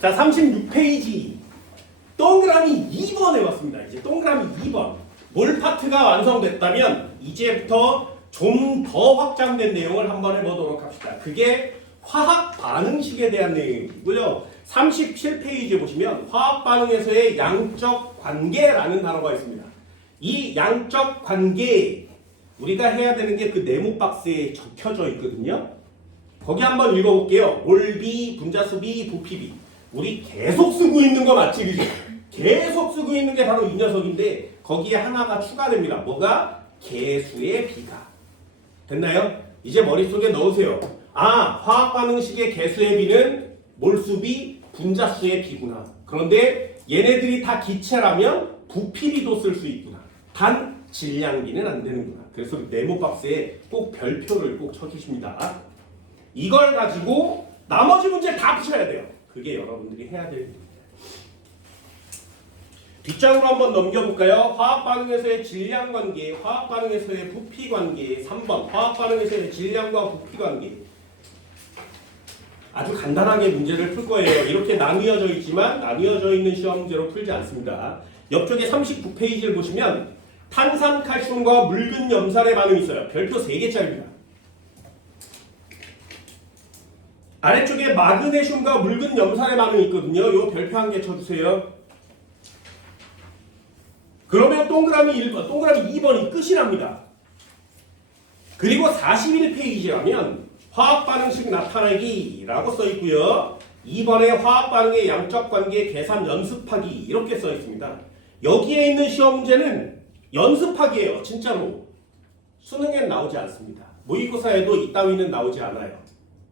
자, 36페이지. 동그라미 2번에 왔습니다. 이제 동그라미 2번. 몰 파트가 완성됐다면 이제부터 좀 더 확장된 내용을 한번 해보도록 합시다. 그게 화학 반응식에 대한 내용이고요. 37페이지에 보시면 화학 반응에서의 양적 관계라는 단어가 있습니다. 이 양적 관계 우리가 해야 되는 게 그 네모 박스에 적혀져 있거든요. 거기 한번 읽어볼게요. 몰비, 분자수비, 부피비. 우리 계속 쓰고 있는 거 맞지? 그죠? 계속 쓰고 있는 게 바로 이 녀석인데 거기에 하나가 추가됩니다. 뭐가? 개수의 비가. 됐나요? 이제 머릿속에 넣으세요. 아, 화학 반응식의 개수의 비는 몰수비, 분자수의 비구나. 그런데 얘네들이 다 기체라면 부피비도 쓸 수 있구나. 단 질량비는 안 되는구나. 그래서 네모 박스에 꼭 별표를 꼭 쳐주십니다. 이걸 가지고 나머지 문제 다 푸셔야 돼요. 그게 여러분들이 해야 될 일입니다. 뒷장으로 한번 넘겨볼까요? 화학 반응에서의 질량 관계, 화학 반응에서의 부피 관계. 3번 화학 반응에서의 질량과 부피 관계. 아주 간단하게 문제를 풀 거예요. 이렇게 나뉘어져 있지만 나뉘어져 있는 시험 문제로 풀지 않습니다. 옆쪽에 39페이지를 보시면 탄산 칼슘과 묽은 염산의 반응이 있어요. 별표 3개짜리입니다. 아래쪽에 마그네슘과 묽은 염산의 반응이 있거든요. 요 별표 1개 쳐주세요. 그러면 동그라미 1번, 동그라미 2번이 끝이 납니다. 그리고 41페이지라면 화학 반응식 나타내기라고 써 있고요. 2번에 화학 반응의 양적 관계 계산 연습하기 이렇게 써 있습니다. 여기에 있는 시험 문제는 연습하기예요. 진짜로. 수능엔 나오지 않습니다. 모의고사에도 이따위는 나오지 않아요.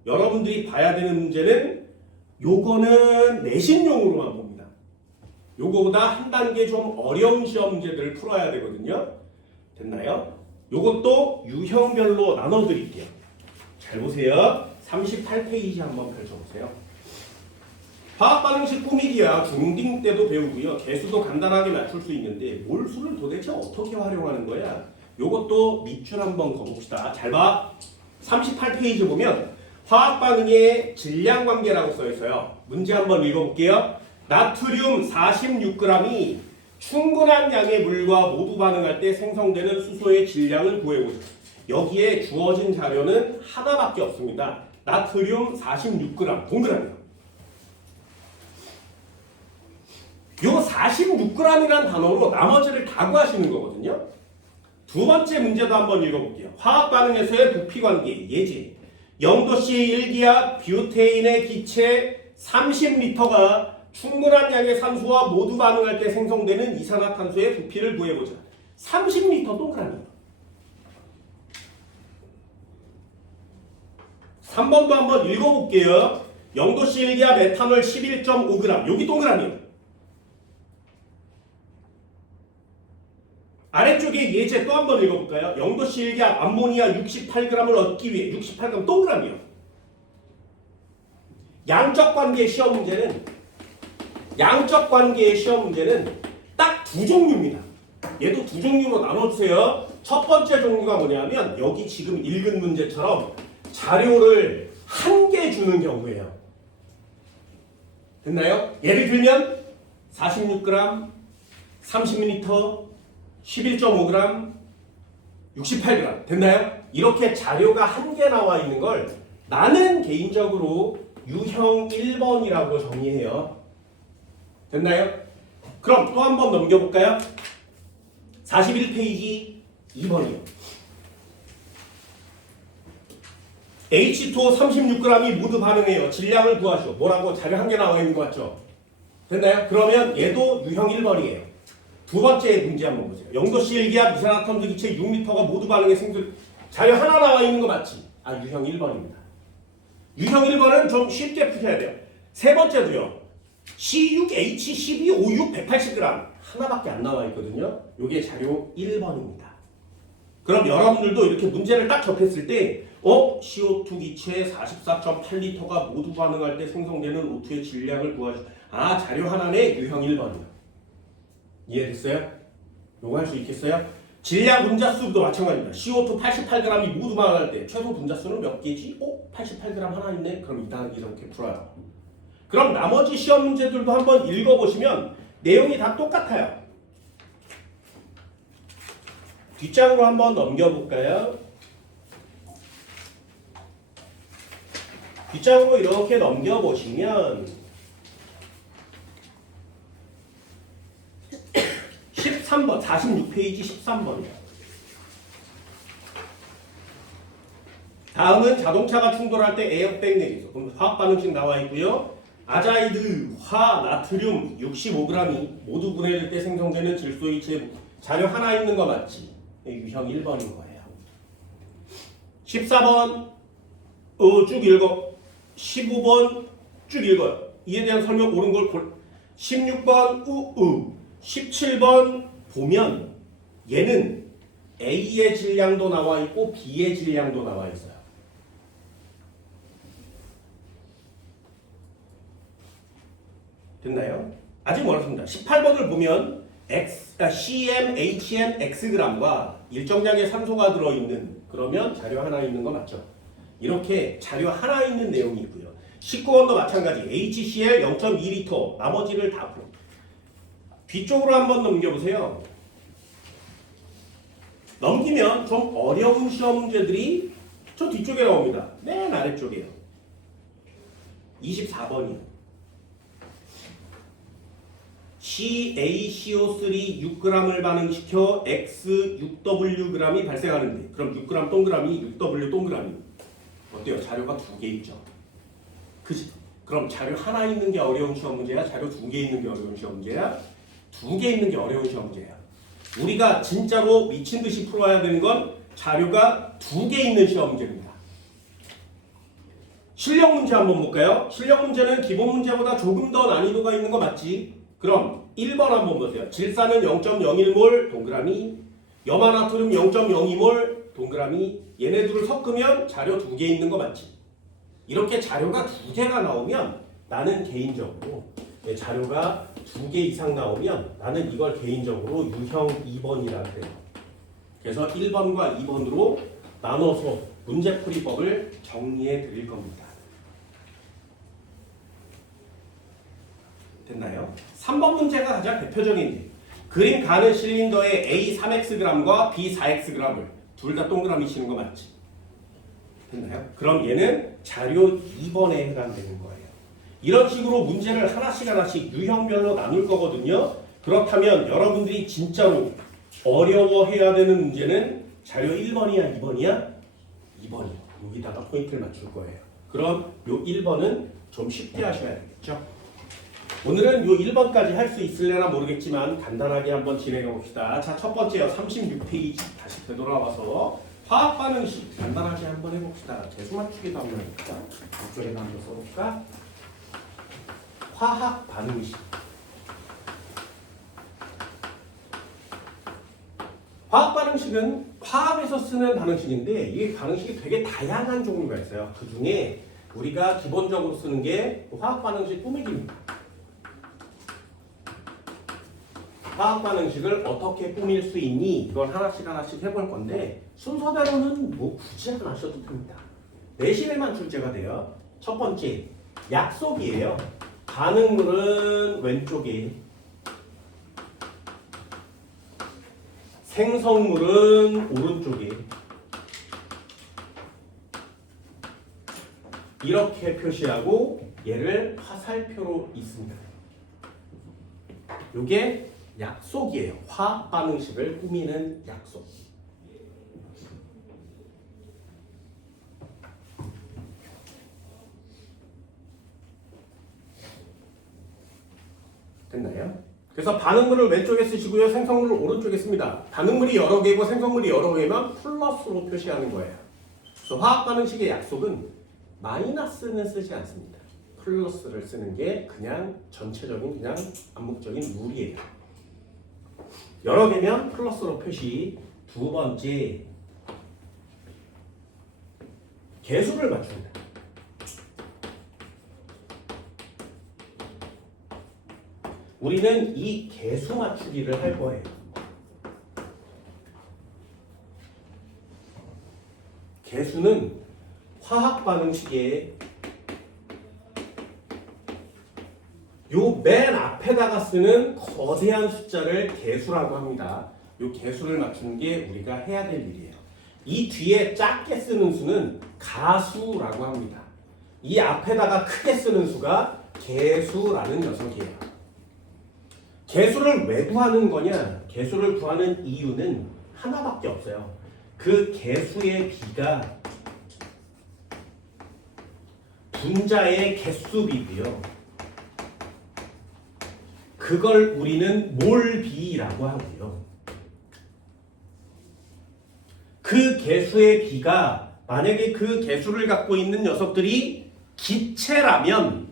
여러분들이 봐야 되는 문제는 요거는 내신용으로만 봅니다. 요거보다 한 단계 좀 어려운 시험 문제들을 풀어야 되거든요. 됐나요? 요것도 유형별로 나눠드릴게요. 잘 보세요. 38페이지 한번 펼쳐보세요. 화학 반응식 꾸미기야 중딩 때도 배우고요. 개수도 간단하게 맞출 수 있는데 몰수를 도대체 어떻게 활용하는 거야? 요것도 밑줄 한번 그어봅시다. 잘 봐. 38페이지 보면 화학 반응의 질량 관계라고 써 있어요. 문제 한번 읽어볼게요. 나트륨 46g이 충분한 양의 물과 모두 반응할 때 생성되는 수소의 질량을 구해보자. 여기에 주어진 자료는 하나밖에 없습니다. 나트륨 46g 동그라미. 요 46g이라는 단어로 나머지를 다 구하시는 거거든요. 두 번째 문제도 한번 읽어볼게요. 화학 반응에서의 부피 관계 예제. 0도씨의 1기압 뷰테인의 기체 30L가 충분한 양의 산소와 모두 반응할 때 생성되는 이산화탄소의 부피를 구해보자. 30L 동그라미. 3번도 한번 읽어볼게요. 0도씨 1기압 에탄올 11.5g. 여기 동그라미요. 아래쪽에 예제 또 한번 읽어볼까요? 0도씨 1기압 암모니아 68g을 얻기 위해 68g 동그라미요. 양적 관계의 시험 문제는 딱 두 종류입니다. 얘도 두 종류로 나눠주세요. 첫 번째 종류가 뭐냐면 여기 지금 읽은 문제처럼 자료를 한 개 주는 경우예요. 됐나요? 예를 들면 46g, 30ml, 11.5g, 68g. 됐나요? 이렇게 자료가 한 개 나와 있는 걸 나는 개인적으로 유형 1번이라고 정의해요. 됐나요? 그럼 또 한 번 넘겨볼까요? 41페이지 2번이요. H2O 36g이 모두 반응해요. 질량을 구하시오. 뭐라고? 자료 한 개 나와 있는 거 같죠? 됐나요? 그러면 얘도 유형 1번이에요. 두 번째 문제 한번 보세요. 0도씨 1기압 이산화탄소 기체 6L가 모두 반응해 생성. 자료 하나 나와 있는 거 맞지? 아, 유형 1번입니다. 유형 1번은 좀 쉽게 푸셔야 돼요. 세 번째도요. C6H12O6 180g 하나밖에 안 나와 있거든요. 이게 자료 1번입니다. 그럼 여러분들도 이렇게 문제를 딱 접했을 때 CO2 기체 44.8L가 모두 반응할 때 생성되는 O2의 질량을 구하시. 아, 자료 하나네 유형 1번이요. 이해됐어요? 요거 할 수 있겠어요? 질량 분자수도 마찬가지입니다. CO2 88g이 모두 반응할 때 최소 분자수는 몇 개지? 88g 하나 있네? 그럼 일단 이렇게 풀어요. 그럼 나머지 시험 문제들도 한번 읽어보시면 내용이 다 똑같아요. 뒷장으로 한번 넘겨볼까요? 뒷장으로 이렇게 넘겨보시면 13번, 46페이지 13번이요. 다음은 자동차가 충돌할 때 에어백 내기소. 그럼 화학 반응식 나와 있고요. 아자이드, 화, 나트륨 65g이 모두 분해될 때 생성되는 질소이체 자료 하나 있는 거 맞지? 유형 1번인 거예요. 14번 쭉 읽어. 15번 쭉 읽어요. 이에 대한 설명 옳은 걸 볼. 16번 17번 보면 얘는 A의 질량도 나와 있고 B의 질량도 나와 있어요. 됐나요? 아직 멀었습니다. 18번을 보면 CM, HN, Xg과 일정량의 산소가 들어있는 그러면 자료 하나 있는 거 맞죠? 이렇게 자료 하나 있는 내용이 있고요. 19번도 마찬가지 HCl 0.2L 나머지를 다 풀어. 뒤쪽으로 한번 넘겨보세요. 넘기면 좀 어려운 시험 문제들이 저 뒤쪽에 나옵니다. 맨 아래쪽이에요. 24번이요. CaCO3 6g을 반응시켜 X 6Wg이 발생하는데 그럼 6g 동그라미 6W 동그라미 어때요? 자료가 두 개 있죠. 그치? 그럼 자료 하나 있는 게 어려운 시험 문제야? 자료 두 개 있는 게 어려운 시험 문제야? 두 개 있는 게 어려운 시험 문제야. 우리가 진짜로 미친 듯이 풀어야 되는 건 자료가 두 개 있는 시험 문제입니다. 실력 문제 한번 볼까요? 실력 문제는 기본 문제보다 조금 더 난이도가 있는 거 맞지? 그럼 1번 한번 보세요. 질산은 0.01몰 동그라미, 염화나트륨 0.02몰 동그라미. 얘네들을 섞으면 자료 두 개 있는 거 맞지? 이렇게 자료가 두 개가 나오면 나는 개인적으로 자료가 두 개 이상 나오면 나는 이걸 개인적으로 유형 2번이라고 해요. 그래서 1번과 2번으로 나눠서 문제풀이법을 정리해 드릴 겁니다. 됐나요? 3번 문제가 가장 대표적인 게 그림 가는 실린더에 A 3Xg과 B 4Xg을 둘 다 동그라미 치는 거 맞지? 됐나요? 그럼 얘는 자료 2번에 해당되는 거예요. 이런 식으로 문제를 하나씩 유형별로 나눌 거거든요. 그렇다면 여러분들이 진짜로 어려워해야 되는 문제는 자료 1번이야 2번이야? 2번이요. 여기다가 포인트를 맞출 거예요. 그럼 요 1번은 좀 쉽게 하셔야 되겠죠? 오늘은 요 1번까지 할 수 있을래나 모르겠지만 간단하게 한번 진행해 봅시다. 자, 첫 번째요. 36페이지 다시 되돌아와서 화학 반응식 간단하게 한번 해봅시다. 재수 맞추기도 한번 해볼까? 이쪽에다 한번 써볼까? 화학 반응식. 화학 반응식은 화학에서 쓰는 반응식인데 이 반응식이 되게 다양한 종류가 있어요. 그 중에 우리가 기본적으로 쓰는 게 화학 반응식 꾸미기입니다. 화학 반응식을 어떻게 꾸밀 수 있니? 이걸 하나씩 해볼 건데 순서대로는 뭐 굳이 안 하셔도 됩니다. 내신에만 출제가 돼요. 첫 번째, 약속이에요. 반응물은 왼쪽에, 생성물은 오른쪽에. 이렇게 표시하고 얘를 화살표로 있습니다. 이게 약속이에요. 화학 반응식을 꾸미는 약속. 됐나요? 그래서 반응물을 왼쪽에 쓰시고요. 생성물을 오른쪽에 씁니다. 반응물이 여러 개고 생성물이 여러 개면 플러스로 표시하는 거예요. 그래서 화학 반응식의 약속은 마이너스는 쓰지 않습니다. 플러스를 쓰는 게 그냥 전체적인 그냥 암묵적인 룰이에요. 여러 개면 플러스로 표시. 두 번째, 개수를 맞춥니다. 우리는 이 개수 맞추기를 할 거예요. 개수는 화학 반응식의 요 맨 앞에다가 쓰는 거대한 숫자를 개수라고 합니다. 요 개수를 맞추는 게 우리가 해야 될 일이에요. 이 뒤에 작게 쓰는 수는 가수라고 합니다. 이 앞에다가 크게 쓰는 수가 개수라는 녀석이에요. 개수를 왜 구하는 거냐? 개수를 구하는 이유는 하나밖에 없어요. 그 개수의 비가 분자의 개수비고요. 그걸 우리는 몰비라고 하고요. 그 개수의 비가 만약에 그 개수를 갖고 있는 녀석들이 기체라면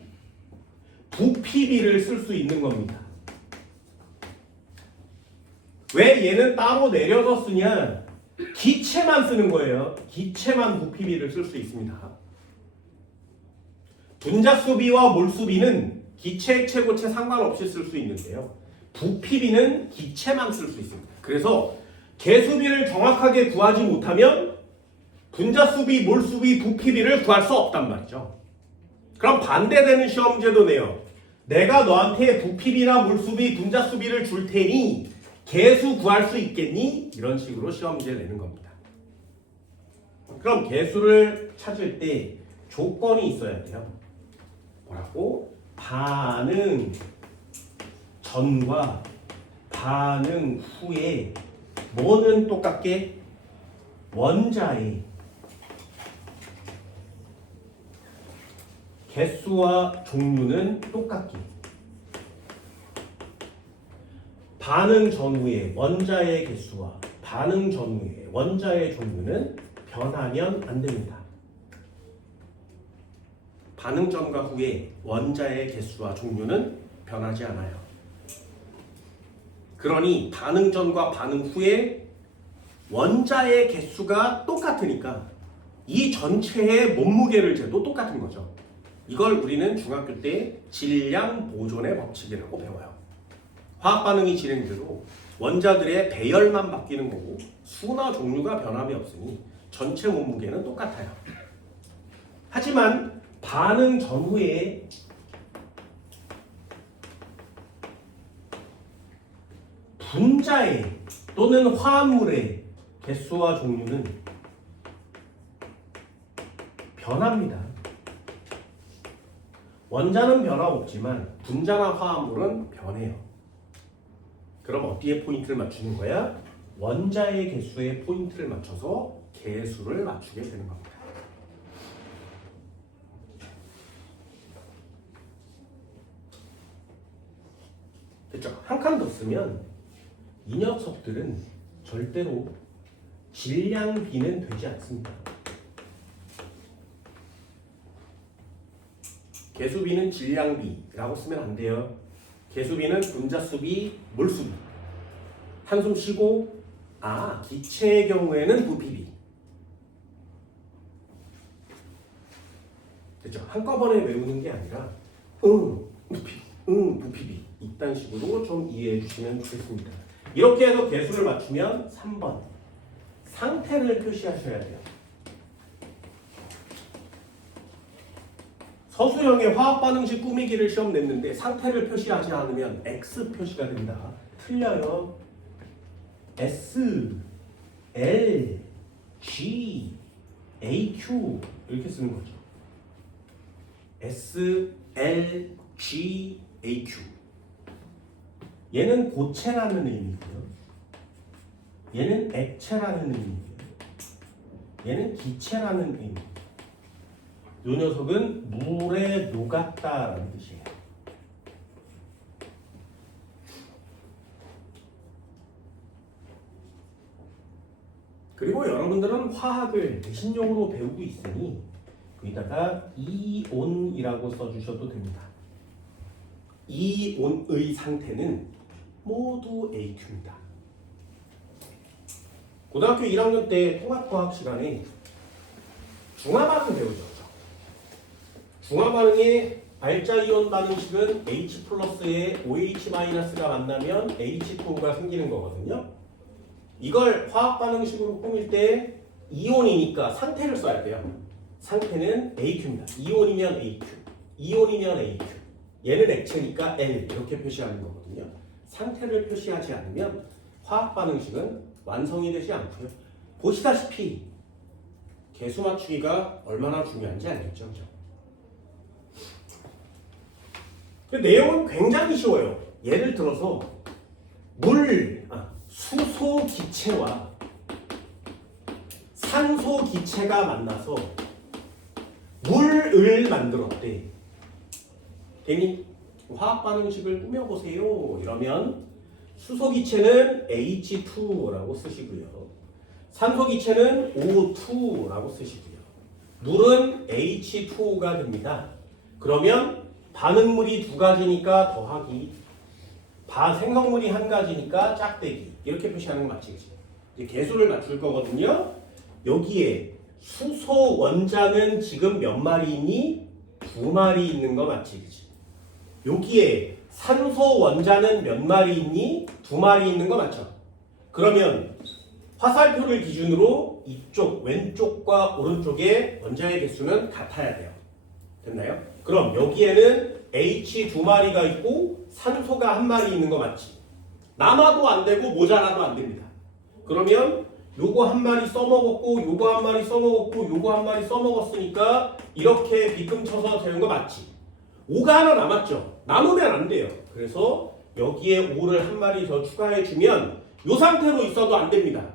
부피비를 쓸 수 있는 겁니다. 왜 얘는 따로 내려서 쓰냐? 기체만 쓰는 거예요. 기체만 부피비를 쓸 수 있습니다. 분자수비와 몰수비는 기체, 액체, 고체 상관없이 쓸 수 있는데요. 부피비는 기체만 쓸 수 있습니다. 그래서 개수비를 정확하게 구하지 못하면 분자수비, 몰수비, 부피비를 구할 수 없단 말이죠. 그럼 반대되는 시험제도 내요. 내가 너한테 부피비나 몰수비, 분자수비를 줄 테니 개수 구할 수 있겠니? 이런 식으로 시험지를 내는 겁니다. 그럼 개수를 찾을 때 조건이 있어야 돼요. 뭐라고? 반응 전과 반응 후에 뭐는 똑같게? 원자의 개수와 종류는 똑같게. 반응 전후의 원자의 개수와 반응 전후의 원자의 종류는 변하면 안 됩니다. 반응 전과 후에 원자의 개수와 종류는 변하지 않아요. 그러니 반응 전과 반응 후에 원자의 개수가 똑같으니까 이 전체의 몸무게를 재도 똑같은 거죠. 이걸 우리는 중학교 때 질량 보존의 법칙이라고 배워요. 화학 반응이 진행돼도 원자들의 배열만 바뀌는 거고 수나 종류가 변함이 없으니 전체 몸무게는 똑같아요. 하지만 반응 전후에 분자의 또는 화합물의 개수와 종류는 변합니다. 원자는 변함없지만 분자나 화합물은 변해요. 그럼 어디에 포인트를 맞추는 거야? 원자의 개수에 포인트를 맞춰서 개수를 맞추게 되는 겁니다. 됐죠? 한 칸 더 쓰면 이 녀석들은 절대로 질량비는 되지 않습니다. 개수비는 질량비라고 쓰면 안 돼요. 개수비는 분자수비, 몰수비. 한숨 쉬고 기체의 경우에는 부피비. 됐죠? 한꺼번에 외우는 게 아니라 부피비 이딴 식으로 좀 이해해 주시면 좋겠습니다. 이렇게 해서 개수를 맞추면 3번 상태를 표시하셔야 돼요. 서술형의 화학반응식 꾸미기를 시험 냈는데 상태를 표시하지 않으면 X 표시가 됩니다. 틀려요. S, L, G, AQ 이렇게 쓰는 거죠. S, L, G, AQ. 얘는 고체라는 의미고요. 얘는 액체라는 의미고요. 얘는 기체라는 의미. 이 녀석은 물에 녹았다라는 뜻이에요. 그리고 여러분들은 화학을 내신용으로 배우고 있으니 여기다가 이온이라고 써주셔도 됩니다. 이온의 상태는 모두 AQ입니다. 고등학교 1학년 때 통합화학 시간에 중화반응 배우죠. 중화반응의 알자이온 반응식은 H 플러스에 OH-가 만나면 H2가 생기는 거거든요. 이걸 화학 반응식으로 꾸밀 때 이온이니까 상태를 써야 돼요. 상태는 AQ입니다. 이온이면 AQ, 이온이면 AQ, 얘는 액체니까 L 이렇게 표시하는 거거든요. 상태를 표시하지 않으면 화학 반응식은 완성이 되지 않고요. 보시다시피 개수 맞추기가 얼마나 중요한지 알겠죠? 그 내용은 굉장히 쉬워요. 예를 들어서 수소 기체와 산소 기체가 만나서 물을 만들었대. 괜히 화학 반응식을 꾸며보세요. 이러면 수소 기체는 H2라고 쓰시고요. 산소 기체는 O2라고 쓰시고요. 물은 H2O가 됩니다. 그러면 반응물이 두 가지니까 더하기, 생성물이 한 가지니까 짝대기 이렇게 표시하는 거 맞지? 그치? 이제 개수를 맞출 거거든요. 여기에 수소 원자는 지금 몇 마리 있니? 2마리 있는 거 맞지? 그치? 여기에 산소 원자는 몇 마리 있니? 2마리 있는 거 맞죠? 그러면 화살표를 기준으로 이쪽 왼쪽과 오른쪽의 원자의 개수는 같아야 돼요. 됐나요? 그럼 여기에는 H 2마리가 있고 산소가 1마리 있는 거 맞지? 남아도 안 되고 모자라도 안 됩니다. 그러면 요거 1마리 써먹었고 요거 1마리 써먹었고 요거 1마리 써먹었으니까 이렇게 빗금쳐서 되는 거 맞지? 5가 하나 남았죠? 남으면 안 돼요. 그래서 여기에 5를 1마리 더 추가해주면 이 상태로 있어도 안 됩니다.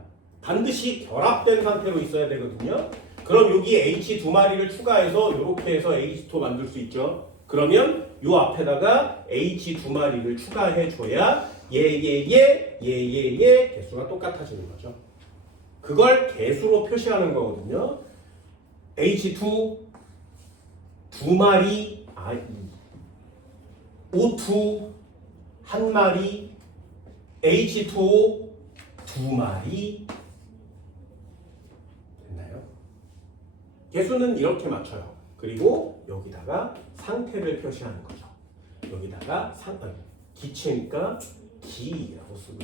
반드시 결합된 상태로 있어야 되거든요. 그럼 여기에 H 2마리를 추가해서 이렇게 해서 H2 만들 수 있죠. 그러면 요 앞에다가 H 2마리를 추가해줘야 얘 개수가 똑같아지는 거죠. 그걸 개수로 표시하는 거거든요. H2 2마리 O2 1마리 H2O 2마리 됐나요? 개수는 이렇게 맞춰요. 그리고 여기다가 상태를 표시하는 거죠. 여기다가 기체니까 G라고 쓰고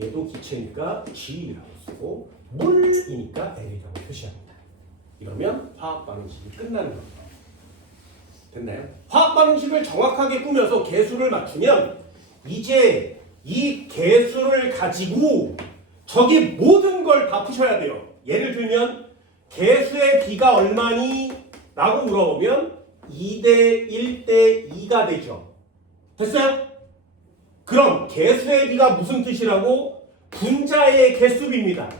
얘도 기체니까 G라고 쓰고 물이니까 L이라고 표시합니다. 이러면 화학 반응식이 끝나는 겁니다. 됐나요? 화학 반응식을 정확하게 꾸며서 개수를 맞추면 이제 이 개수를 가지고 저기 모든 걸 다 푸셔야 돼요. 예를 들면 개수의 비가 얼마니? 라고 물어보면 2대 1대 2가 되죠. 됐어요? 그럼 개수의 비가 무슨 뜻이라고? 분자의 개수비입니다.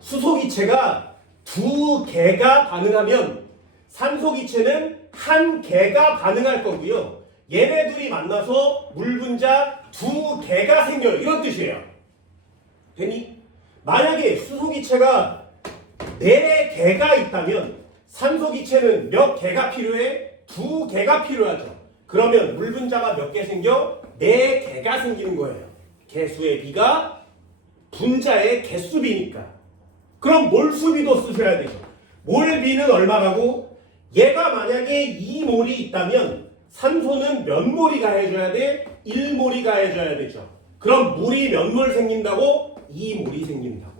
수소기체가 2개가 반응하면 산소기체는 1개가 반응할 거고요. 얘네들이 만나서 물분자 2개가 생겨요. 이런 뜻이에요. 되니? 만약에 수소기체가 4개가 있다면 산소기체는 몇 개가 필요해? 2개가 필요하죠. 그러면 물분자가 몇 개 생겨? 4개가 생기는 거예요. 개수의 비가 분자의 개수비니까. 그럼 몰수비도 쓰셔야 되죠. 몰비는 얼마라고? 얘가 만약에 2몰이 있다면 산소는 몇 몰이 가해줘야 돼? 1몰이 가해줘야 되죠. 그럼 물이 몇 몰 생긴다고? 2몰이 생긴다고.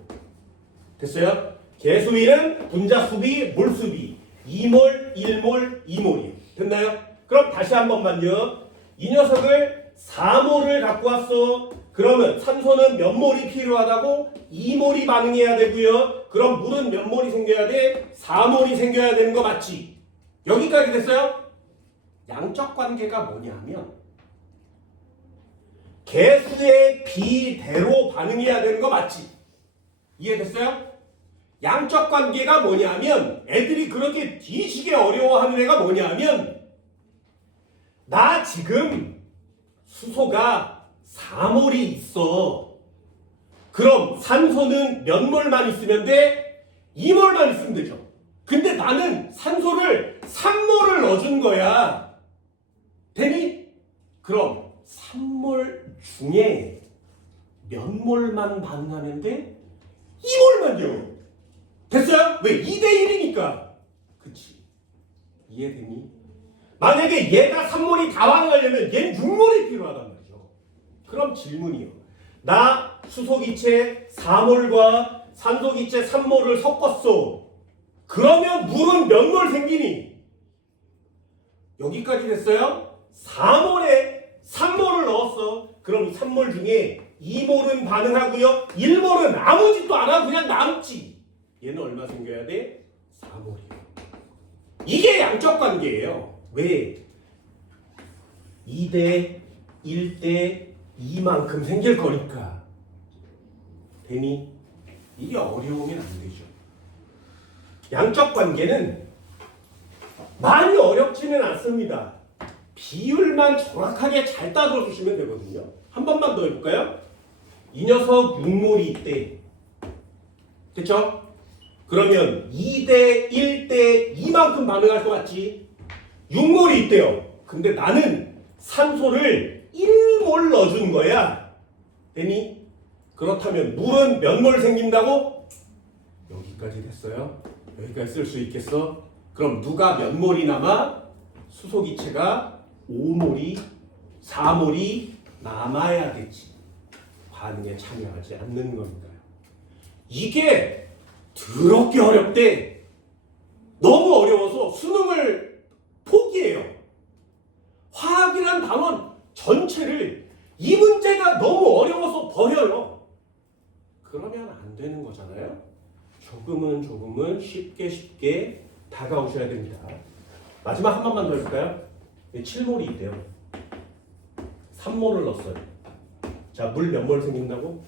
됐어요? 개수비는 분자수비, 몰수비. 2몰, 1몰, 2몰이에요. 됐나요? 그럼 다시 한 번만요. 이 녀석을 4몰을 갖고 왔어. 그러면 산소는 몇 몰이 필요하다고? 2몰이 반응해야 되고요. 그럼 물은 몇 몰이 생겨야 돼? 4몰이 생겨야 되는 거 맞지? 여기까지 됐어요? 양적 관계가 뭐냐면 개수의 비대로 반응해야 되는 거 맞지? 이해됐어요? 양적 관계가 뭐냐면 애들이 그렇게 뒤지게 어려워하는 애가 뭐냐면 나 지금 수소가 4몰이 있어. 그럼 산소는 몇 몰만 있으면 돼? 2몰만 있으면 되죠. 근데 나는 산소를 3몰을 넣어준 거야. 되니? 그럼 3몰 중에 몇 몰만 반응하면 돼? 2몰만요. 됐어요? 왜? 2대 1이니까. 그치? 이해되니? 만약에 얘가 3몰이 다 반응하려면 얘는 6몰이 필요하단 말이죠. 그럼 질문이요. 나 수소기체 4몰과 산소기체 3몰을 섞었어. 그러면 물은 몇 몰 생기니? 2몰만요. 2몰만요. 됐어요? 왜? 2대 1이니까. 그치? 이해되니? 만약에 얘가 3몰이 다 반응하려면 얘는 6몰이 필요하단 말이죠. 그럼 질문이요. 나 수소기체 4몰과 산소기체 3몰을 섞었어. 그러면 물은 몇 몰 생기니? 여기까지 됐어요? 4몰에 3몰을 넣었어. 그럼 3몰 중에 2몰은 반응하고요. 1몰은 아무 짓도 안 하고 그냥 남지. 얘는 얼마 생겨야 돼? 4몰이에요. 이게 양적 관계예요. 왜? 2대 1대 2만큼 생길 거니까. 되니? 이게 어려우면 안 되죠. 양적 관계는 많이 어렵지는 않습니다. 비율만 정확하게 잘 따져주시면 되거든요. 한 번만 더 해볼까요? 이 녀석 6몰이 있대. 됐죠? 그러면 2대 1대 2만큼 반응할 것 같지? 6몰이 있대요. 근데 나는 산소를 1몰 넣어준 거야. 되니? 그렇다면 물은 몇 몰 생긴다고? 여기까지 됐어요? 여기까지 쓸 수 있겠어? 그럼 누가 몇 몰이 남아? 수소기체가 5몰이 4몰이 남아야 되지. 반응에 참여하지 않는 겁니다. 이게 더럽게 어렵대. 너무 어려워서 수능을 포기해요. 화학이란 단원 전체를 이 문제가 너무 어려워서 버려요. 그러면 안 되는 거잖아요. 조금은 쉽게 다가오셔야 됩니다. 마지막 한 번만 더 해볼까요? 7몰이 있대요. 3몰을 넣었어요. 자, 물 몇 몰 생긴다고?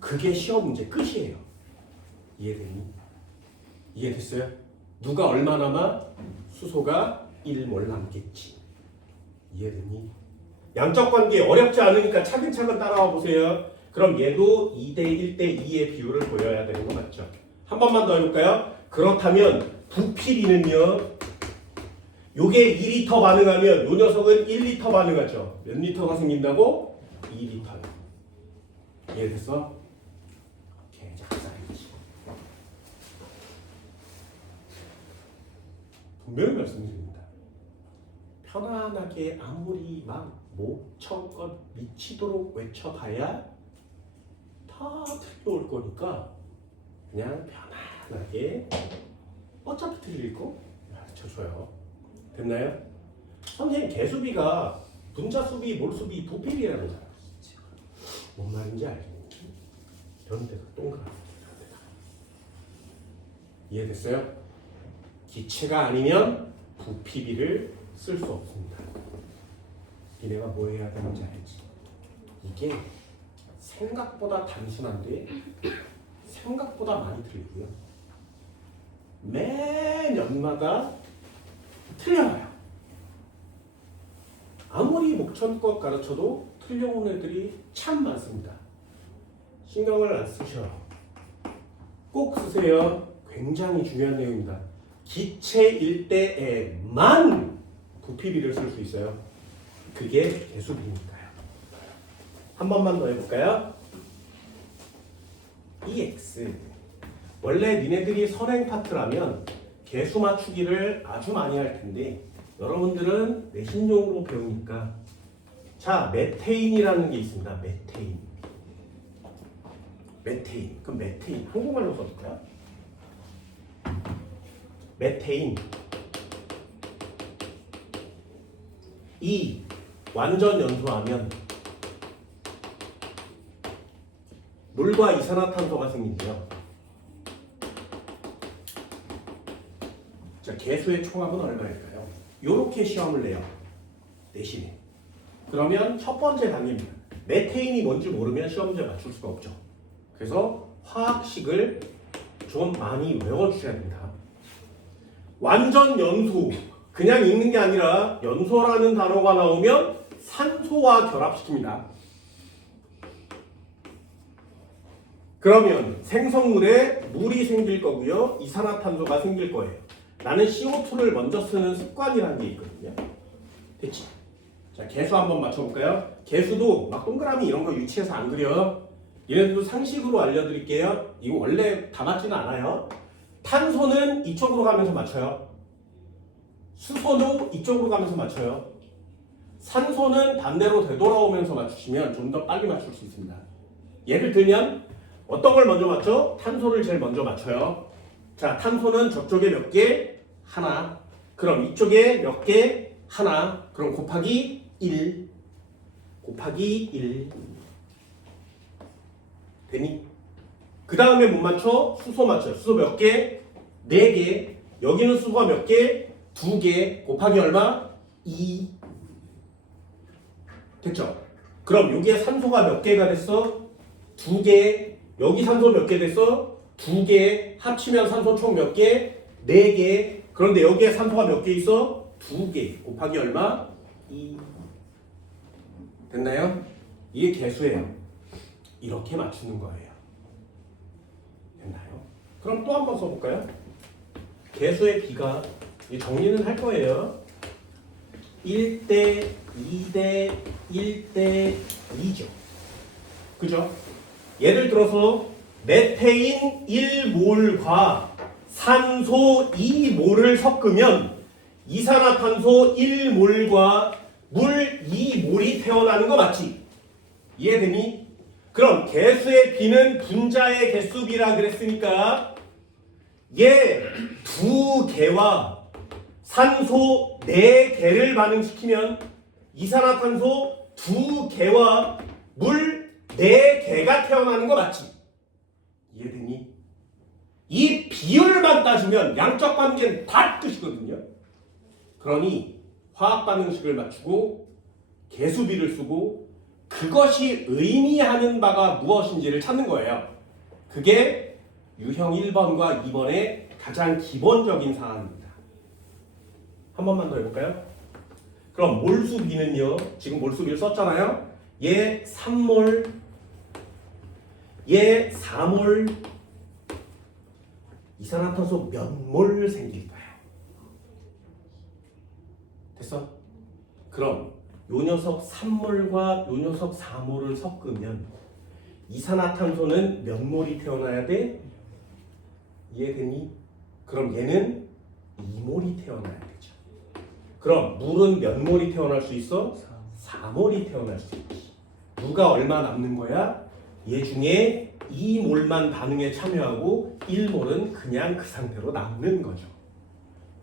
그게 시험 문제 끝이에요. 이해되니? 이해됐어요? 누가 얼마 남아? 수소가 1몰 남겠지. 이해되니? 양적 관계 어렵지 않으니까 차근차근 따라와 보세요. 그럼 얘도 2대 1대 2의 비율을 보여야 되는 거 맞죠? 한 번만 더 해볼까요? 그렇다면 부피비는요. 요게 2리터 반응하면 요 녀석은 1리터 반응하죠. 몇 리터가 생긴다고? 2리터요. 이해됐어? 개작살이지. 분명히 말씀드립니다. 편안하게 아무리 막 목청껏 미치도록 외쳐봐야 다 틀려올 거니까 그냥 편안하게 어차피 틀릴 거 가르쳐줘요. 됐나요? 선생님 개수비가 분자수비, 몰수비, 부피비라는 거 뭔 말인지 알겠니? 이런 데가 동그랗게 이런 데가. 이해됐어요? 기체가 아니면 부피비를 쓸 수 없습니다. 니네가 뭐 해야 되는지 알지? 이게 생각보다 단순한데 생각보다 많이 틀리고요. 매년마다 틀려요. 아무리 목천껏 가르쳐도 틀려온 애들이 참 많습니다. 신경을 안 쓰셔. 꼭 쓰세요. 굉장히 중요한 내용입니다. 기체일 때에만 부피비를 쓸 수 있어요. 그게 개수비니까요. 한 번만 더 해볼까요? EX. 원래 니네들이 선행 파트라면 개수 맞추기를 아주 많이 할 텐데 여러분들은 내신용으로 배우니까 자, 메테인이라는 게 있습니다. 메테인. 그럼 메테인 한국말로 써볼까요? 메테인. 이 완전 연소하면 물과 이산화탄소가 생긴대요. 자, 개수의 총합은 얼마일까요? 요렇게 시험을 내요. 내신에. 그러면 첫 번째 단계입니다. 메테인이 뭔지 모르면 시험 문제 맞출 수가 없죠. 그래서 화학식을 좀 많이 외워주셔야 됩니다. 완전 연소. 그냥 읽는 게 아니라 연소라는 단어가 나오면 산소와 결합시킵니다. 그러면 생성물에 물이 생길 거고요. 이산화탄소가 생길 거예요. 나는 CO2를 먼저 쓰는 습관이라는 게 있거든요. 됐지? 자, 개수 한번 맞춰볼까요? 개수도 막 동그라미 이런 거 유치해서 안 그려. 얘네들도 상식으로 알려드릴게요. 이거 원래 다 맞지는 않아요. 탄소는 이쪽으로 가면서 맞춰요. 수소도 이쪽으로 가면서 맞춰요. 산소는 반대로 되돌아오면서 맞추시면 좀 더 빨리 맞출 수 있습니다. 예를 들면 어떤 걸 먼저 맞춰? 탄소를 제일 먼저 맞춰요. 자, 탄소는 저쪽에 몇 개? 하나. 그럼 이쪽에 몇 개? 하나. 그럼 곱하기 1. 곱하기 1. 되니? 그 다음에 못 맞춰? 수소 맞춰요. 수소 몇 개? 4개. 여기는 수소가 몇 개? 2개. 곱하기 얼마? 2. 됐죠? 그럼 여기에 산소가 몇 개가 됐어? 2개. 여기 산소 몇 개 됐어? 2개. 합치면 산소 총 몇 개? 4개. 그런데 여기에 산소가 몇 개 있어? 2개. 곱하기 얼마? 2. 됐나요? 이게 개수예요. 이렇게 맞추는 거예요. 됐나요? 그럼 또 한 번 써볼까요? 개수의 비가 정리는 할 거예요. 1대 2대 1대 2죠. 그죠? 예를 들어서 메테인 1몰과 산소 2몰을 섞으면 이산화탄소 1몰과 물 2몰이 태어나는 거 맞지? 이해되니? 그럼 개수의 비는 분자의 개수비라 그랬으니까 얘 2개와 산소 4개를 반응시키면 이산화탄소 2개와 물 4개가 태어나는 거 맞지? 이해되니? 이 비율만 따지면 양적 관계는 다 뜻이거든요. 그러니 화학 반응식을 맞추고 개수비를 쓰고 그것이 의미하는 바가 무엇인지를 찾는 거예요. 그게 유형 1번과 2번의 가장 기본적인 사항입니다. 한 번만 더 해볼까요? 그럼 몰수비는요. 지금 몰수비를 썼잖아요. 얘 3몰, 얘 4몰, 이산화탄소 몇 몰 생길까요? 됐어? 그럼 요 녀석 3몰과 요 녀석 4몰을 섞으면 이산화탄소는 몇 몰이 태어나야 돼? 이해되니? 그럼 얘는 2몰이 태어나야 되죠. 그럼 물은 몇 몰이 태어날 수 있어? 4몰이 태어날 수 있지. 누가 얼마 남는 거야? 얘 중에 2몰만 반응에 참여하고 1몰은 그냥 그 상태로 남는 거죠.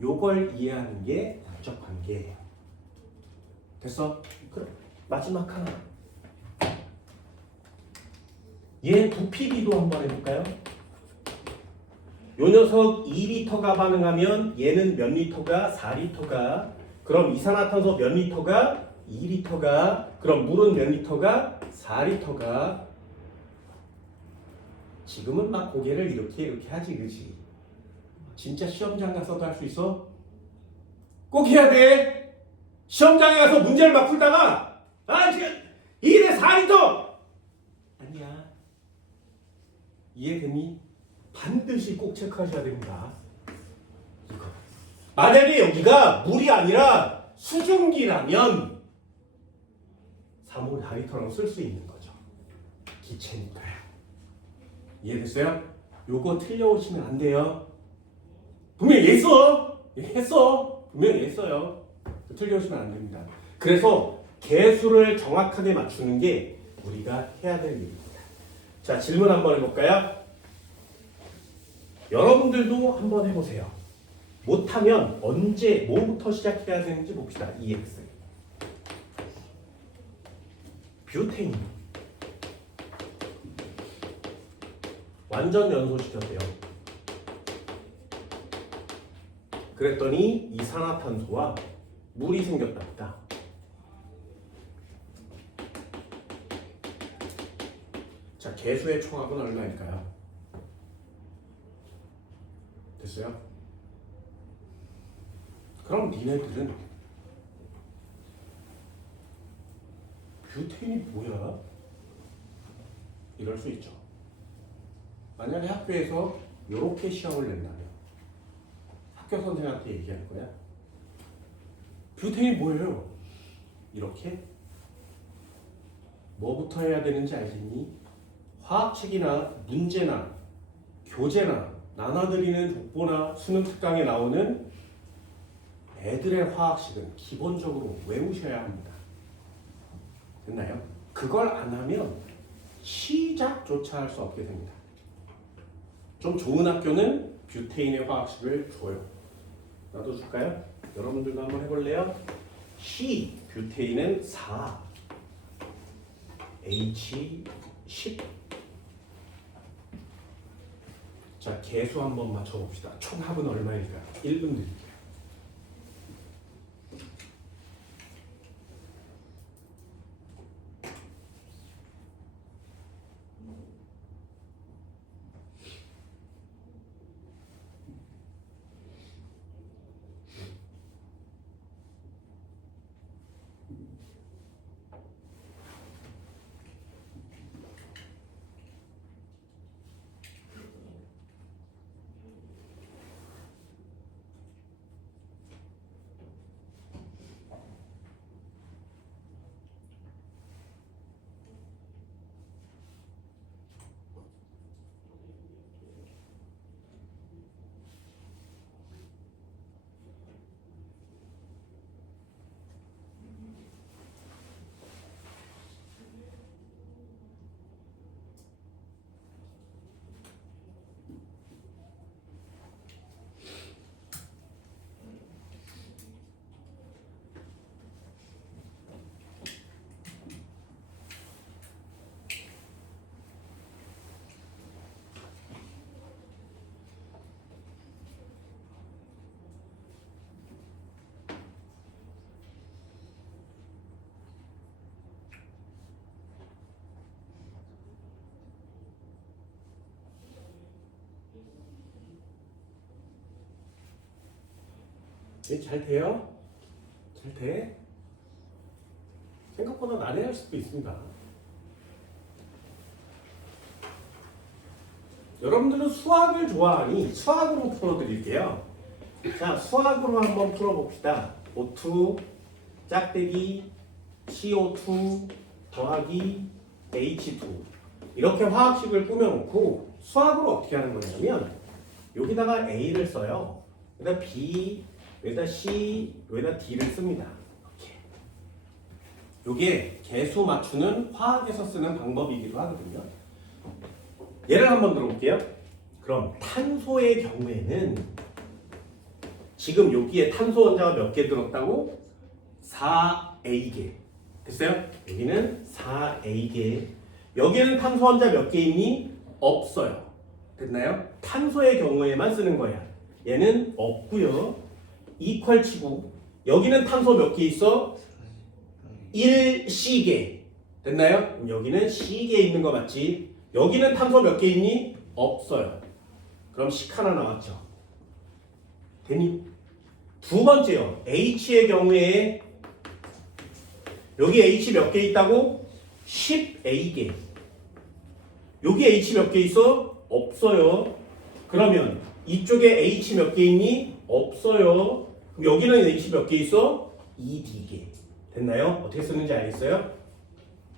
요걸 이해하는 게 양적 관계예요. 됐어? 그래. 마지막 하나. 얘 부피비도 한번 해볼까요? 요 녀석 2리터가 반응하면 얘는 몇 리터가? 4리터가. 그럼 이산화탄소 몇 리터가? 2리터가. 그럼 물은 몇 리터가? 4리터가. 지금은 막 고개를 이렇게 하지, 그지? 진짜 시험장 가서도 할 수 있어? 꼭 해야 돼! 시험장에 가서 문제를 막 풀다가 지금 1에 4리터! 아니야. 이해되니? 반드시 꼭 체크하셔야 됩니다. 이거. 만약에 여기가 물이 아니라 수증기라면 3몰 4리터라고 쓸 수 있는 거죠. 기체니까요. 이해됐어요? 요거 틀려오시면 안 돼요. 분명히 했어. 분명히 했어요. 틀려오시면 안 됩니다. 그래서 개수를 정확하게 맞추는 게 우리가 해야 될 일입니다. 자, 질문 한번 해볼까요? 여러분들도 한번 해보세요. 못하면 언제, 뭐부터 시작해야 되는지 봅시다. EX. 뷰테인. 완전 연소시켰대요. 그랬더니 이산화탄소와 물이 생겼답니다. 자, 개수의 총합은 얼마일까요? 됐어요? 그럼 니네들은 뷰테인이 뭐야? 이럴 수 있죠. 만약에 학교에서 이렇게 시험을 낸다면 학교 선생한테 얘기할 거야. 뷰테인이 뭐예요? 이렇게? 뭐부터 해야 되는지 알겠니? 화학책이나 문제나 교재나 나눠드리는 족보나 수능 특강에 나오는 애들의 화학식은 기본적으로 외우셔야 합니다. 됐나요? 그걸 안 하면 시작조차 할 수 없게 됩니다. 좀 좋은 학교는 뷰테인의 화학식을 줘요. 나도 줄까요? 여러분들도 한번 해볼래요? C 뷰테인은 4, H 10. 자, 개수 한번 맞춰봅시다. 총 합은 얼마일까요? 1분 드릴게요. 잘 돼요? 잘 돼? 생각보다 난해할 수도 있습니다. 여러분들은 수학을 좋아하니 수학으로 풀어드릴게요. 자, 수학으로 한번 풀어봅시다. O2 짝대기 CO2 더하기 H2 이렇게 화학식을 꾸며놓고 수학으로 어떻게 하는 거냐면 여기다가 A를 써요. 여기다 B, 여기다 C, 여기다 D를 씁니다. 이게 개수 맞추는 화학에서 쓰는 방법이기도 하거든요. 예를 한번 들어볼게요. 그럼 탄소의 경우에는 지금 여기에 탄소 원자가 몇 개 들었다고? 4A개. 됐어요? 여기는 4A개. 여기는 탄소 원자 몇 개 있니? 없어요. 됐나요? 탄소의 경우에만 쓰는 거야. 얘는 없고요. 이퀄 치고 여기는 탄소 몇 개 있어? 1C개. 됐나요? 그럼 여기는 C개 있는 거 맞지? 여기는 탄소 몇 개 있니? 없어요. 그럼 식 하나 나왔죠. 되니? 두 번째요. H의 경우에 여기 H 몇 개 있다고? 10A개. 여기 H 몇 개 있어? 없어요. 그러면 이쪽에 H 몇 개 있니? 없어요. 그럼 여기는 H 몇 개 있어? 2D개. 됐나요? 어떻게 쓰는지 알겠어요?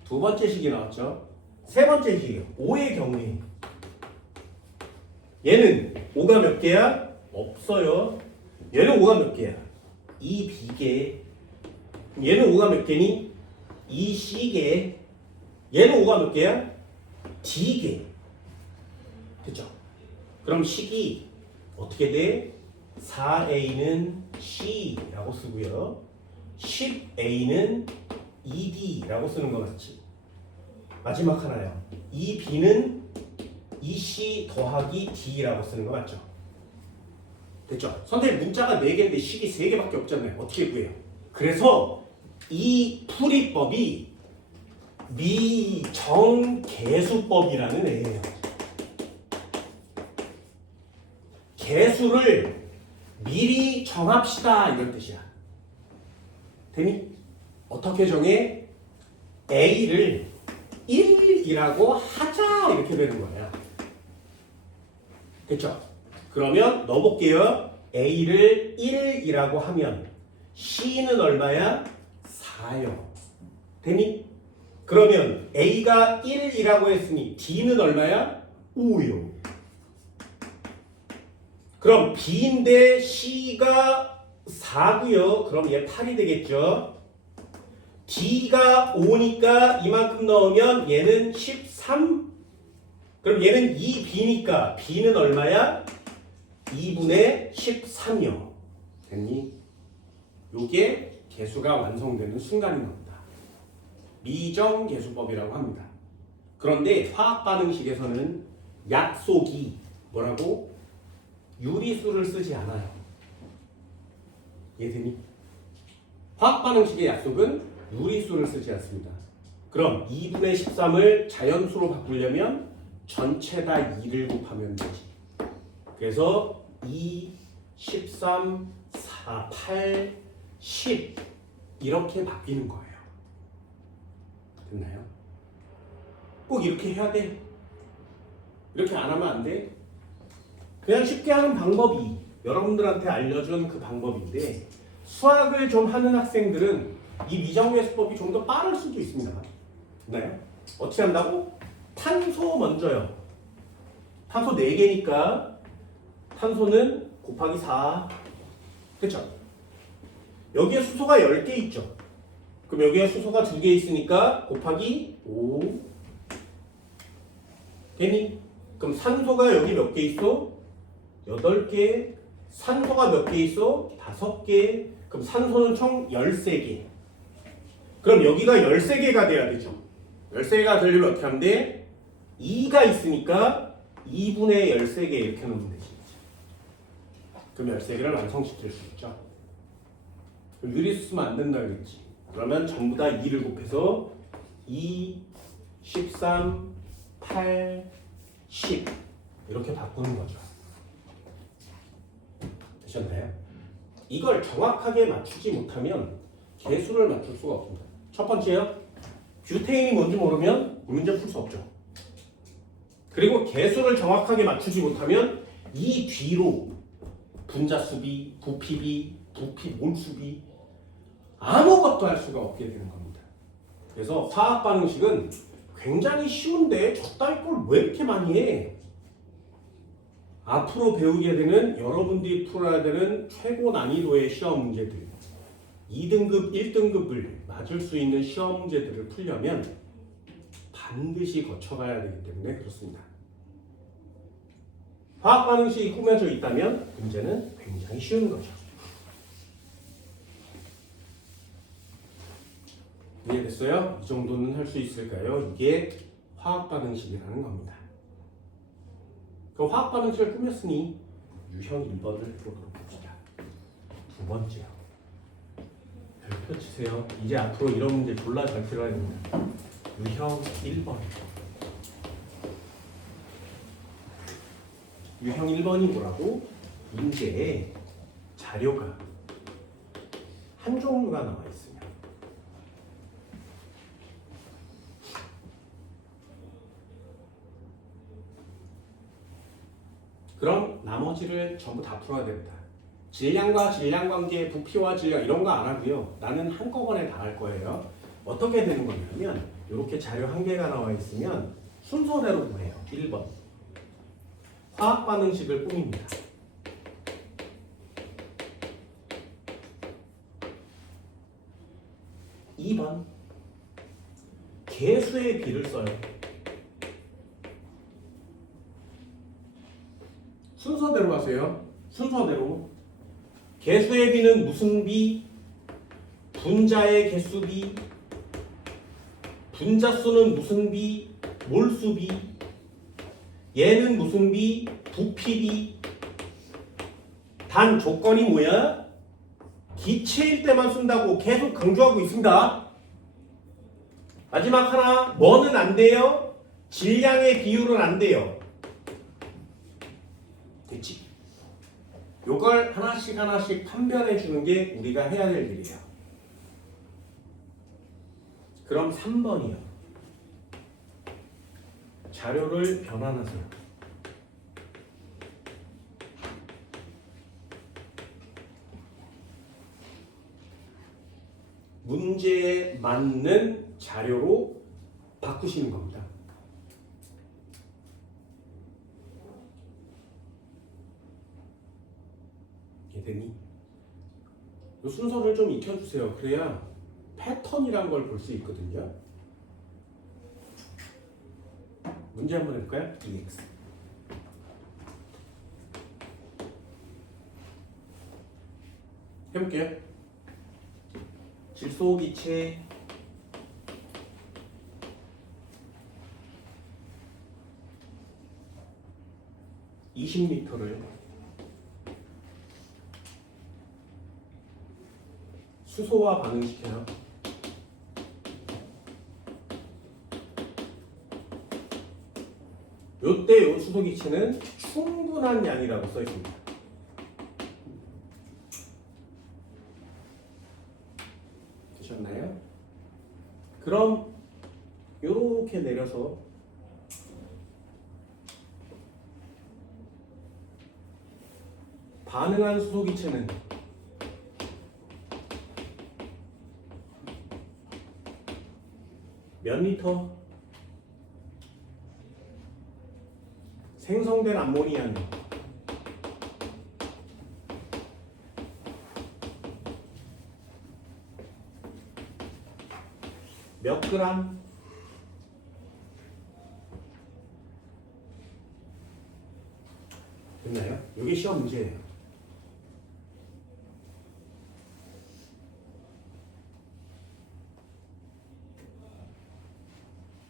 두 번째 식이 나왔죠. 세 번째 식이에요. O의 경우에 얘는 O가 몇 개야? 없어요. 얘는 O가 몇 개야? 2B개. 얘는 O가 몇 개니? 2C개. 얘는 O가 몇 개야? D개. 됐죠? 그럼 식이 어떻게 돼? 4A는 C라고 쓰고요. 10A는 2D라고 쓰는 거 맞지? 마지막 하나요. 2B는 2C 더하기 D라고 쓰는 거 맞죠? 됐죠? 선생님 문자가 4개인데 식이 3개밖에 없잖아요. 어떻게 구해요? 그래서 이 풀이법이 미정개수법이라는 애예요. 개수를 미리 정합시다 이런 뜻이야. 되니? 어떻게 정해? A를 1이라고 하자 이렇게 되는 거야. 됐죠? 그러면 넣어볼게요. A를 1이라고 하면 C는 얼마야? 4요. 되니? 그러면 A가 1이라고 했으니 D는 얼마야? 5요. 그럼 B인데 C가 4고요. 그럼 얘 8이 되겠죠. D가 5니까 이만큼 넣으면 얘는 13. 그럼 얘는 2B니까 B는 얼마야? 2분의 13이요. 됐니? 요게 계수가 완성되는 순간인 겁니다. 미정계수법이라고 합니다. 그런데 화학반응식에서는 약속이 뭐라고? 유리수를 쓰지 않아요. 이해되니? 화학반응식의 약속은 유리수를 쓰지 않습니다. 그럼 2분의 13을 자연수로 바꾸려면 전체 다 2를 곱하면 되지. 그래서 2, 13, 4, 8, 10 이렇게 바뀌는 거예요. 됐나요? 꼭 이렇게 해야 돼. 이렇게 안 하면 안 돼. 그냥 쉽게 하는 방법이 여러분들한테 알려준 그 방법인데 수학을 좀 하는 학생들은 이 미정계수법이 좀 더 빠를 수도 있습니다. 됐나요? 어떻게 한다고? 탄소 먼저요. 탄소 4개니까 탄소는 곱하기 4. 그쵸? 여기에 수소가 10개 있죠. 그럼 여기에 수소가 2개 있으니까 곱하기 5. 되니? 그럼 산소가 여기 몇 개 있어? 8개. 산소가 몇 개 있어? 5개. 그럼 산소는 총 13개. 그럼 여기가 13개가 돼야 되죠. 13개가 되려면 어떻게 하면 돼? 2가 있으니까 2분의 13개 이렇게 놓으면 되지. 그럼 13개를 완성시킬 수 있죠. 그럼 유리수 쓰면 안 된다 그랬지. 그러면 전부 다 2를 곱해서 2, 13, 8, 10 이렇게 바꾸는 거죠. 되셨나요? 이걸 정확하게 맞추지 못하면 계수를 맞출 수가 없습니다. 첫 번째요. 뷰테인이 뭔지 모르면 이 문제 풀 수 없죠. 그리고 계수를 정확하게 맞추지 못하면 이 뒤로 분자수비, 부피비, 몰수비 아무것도 할 수가 없게 되는 겁니다. 그래서 화학반응식은 굉장히 쉬운데 저따위 걸 왜 이렇게 많이 해? 앞으로 배우게 되는 여러분들이 풀어야 되는 최고 난이도의 시험 문제들 2등급, 1등급을 맞을 수 있는 시험 문제들을 풀려면 반드시 거쳐가야 되기 때문에 그렇습니다. 화학반응식이 꾸며져 있다면 문제는 굉장히 쉬운 거죠. 이해됐어요? 이 정도는 할 수 있을까요? 이게 화학반응식이라는 겁니다. 그럼 화학반응식을 꾸몄으니 유형 1번을 해보도록 합시다. 두 번째요. 별표 치세요. 이제 앞으로 이런 문제 졸라 잘 풀어야 됩니다. 유형 1번. 유형 1번이 뭐라고? 문제에 자료가 한 종류가 나와 있으면 그럼 나머지를 전부 다 풀어야 됩니다. 질량과 질량 관계, 부피와 질량 이런 거 안 하고요. 나는 한꺼번에 다 할 거예요. 어떻게 되는 거냐면 이렇게 자료 한 개가 나와 있으면 순서대로 구해요. 1번. 화학 반응식을 꾸밉니다. 2번. 개수의 비를 써요. 순서대로 하세요. 순서대로. 개수의 비는 무슨 비? 분자의 개수비. 분자수는 무슨 비? 몰수비. 얘는 무슨 비? 부피비. 단 조건이 뭐야? 기체일 때만 쓴다고 계속 강조하고 있습니다. 마지막 하나, 뭐는 안 돼요? 질량의 비율은 안 돼요. 됐지? 요걸 하나씩 하나씩 판별해 주는 게 우리가 해야 될 일이에요. 그럼 3번이요. 자료를 변환하세요. 문제에 맞는 자료로 바꾸시는 겁니다. 이해되니? 이 순서를 좀 익혀주세요. 그래야 패턴이란 걸 볼 수 있거든요. 문제 한번 해볼까요? EX. 해볼게요. 질소기체 (20리터를) 수소와 반응시켜요. 요때 요 수소기체는 충분한 양이라고 써 있습니다. 되셨나요? 그럼 요렇게 내려서 반응한 수소기체는 몇 리터? 생성된 암모니아는 몇 그램? 됐나요? 이게 시험 문제예요.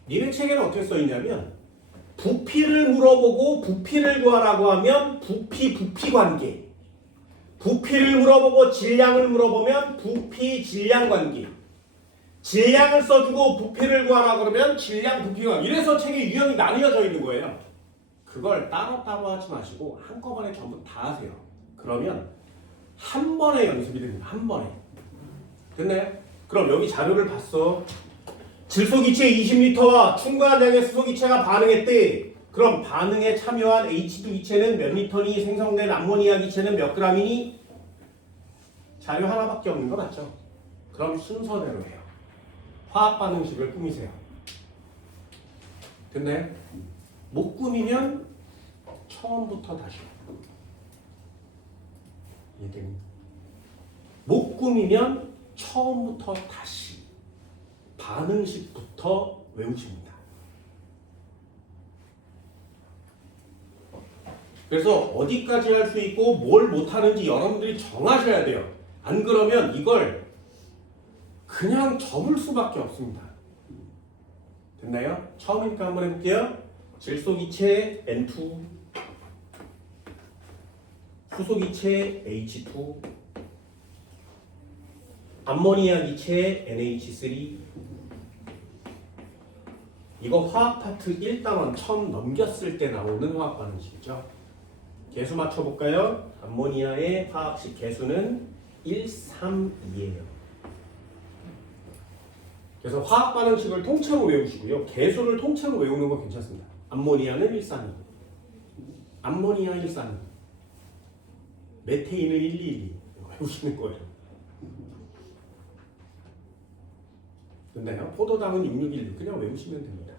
니네 책에는 어떻게 써있냐면 부피를 물어보고 부피를 구하라고 하면 부피 관계, 부피를 물어보고 질량을 물어보면 부피 질량 관계, 질량을 써주고 부피를 구하라고 그러면 질량 부피 관계. 이래서 책에 유형이 나뉘어져 있는 거예요. 그걸 따로따로 하지 마시고 한꺼번에 전부 다 하세요. 그러면 한 번에 연습이 됩니다. 한 번에. 됐나요? 그럼 여기 자료를 봤어. 질소기체 20리터와 충분한 양의 수소기체가 반응했대. 그럼 반응에 참여한 H2 기체는 몇 리터니? 생성된 암모니아 기체는 몇 그램이니? 자료 하나밖에 없는 거 맞죠? 그럼 순서대로 해요. 화학 반응식을 꾸미세요. 됐나요? 못 꾸미면 처음부터 다시. 이해됩니까? 못 꾸미면 처음부터 다시. 반응식부터 외우십니다. 그래서 어디까지 할 수 있고 뭘 못하는지 여러분들이 정하셔야 돼요. 안 그러면 이걸 그냥 접을 수밖에 없습니다. 됐나요? 처음이니까 한번 해볼게요. 질소기체 N2, 수소기체 H2, 암모니아 기체 NH3. 이거 화학 파트 1단원 처음 넘겼을 때 나오는 화학 반응식이죠. 개수 맞춰볼까요? 암모니아의 화학식 개수는 132예요. 그래서 화학 반응식을 통째로 외우시고요. 개수를 통째로 외우는 건 괜찮습니다. 암모니아는 132, 암모니아 132, 메테인은 1212 외우시는 거예요. 됐나요? 포도당은 6616 그냥 외우시면 됩니다.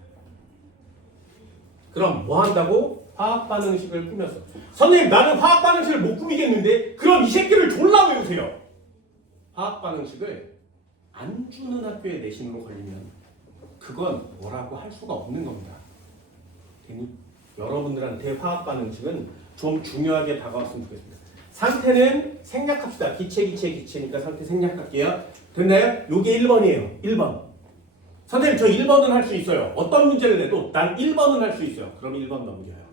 그럼 뭐 한다고? 화학 반응식을 꾸몄어. 선생님 나는 화학 반응식을 못 꾸미겠는데? 그럼 이 새끼를 졸라 외우세요. 화학 반응식을 안 주는 학교에 내신으로 걸리면 그건 뭐라고 할 수가 없는 겁니다. 여러분들한테 화학 반응식은 좀 중요하게 다가왔으면 좋겠습니다. 상태는 생략합시다. 기체니까 상태 생략할게요. 됐나요? 요게 1번이에요. 1번. 선생님 저 1번은 할 수 있어요. 어떤 문제를 내도 난 1번은 할 수 있어요. 그럼 1번 넘겨요.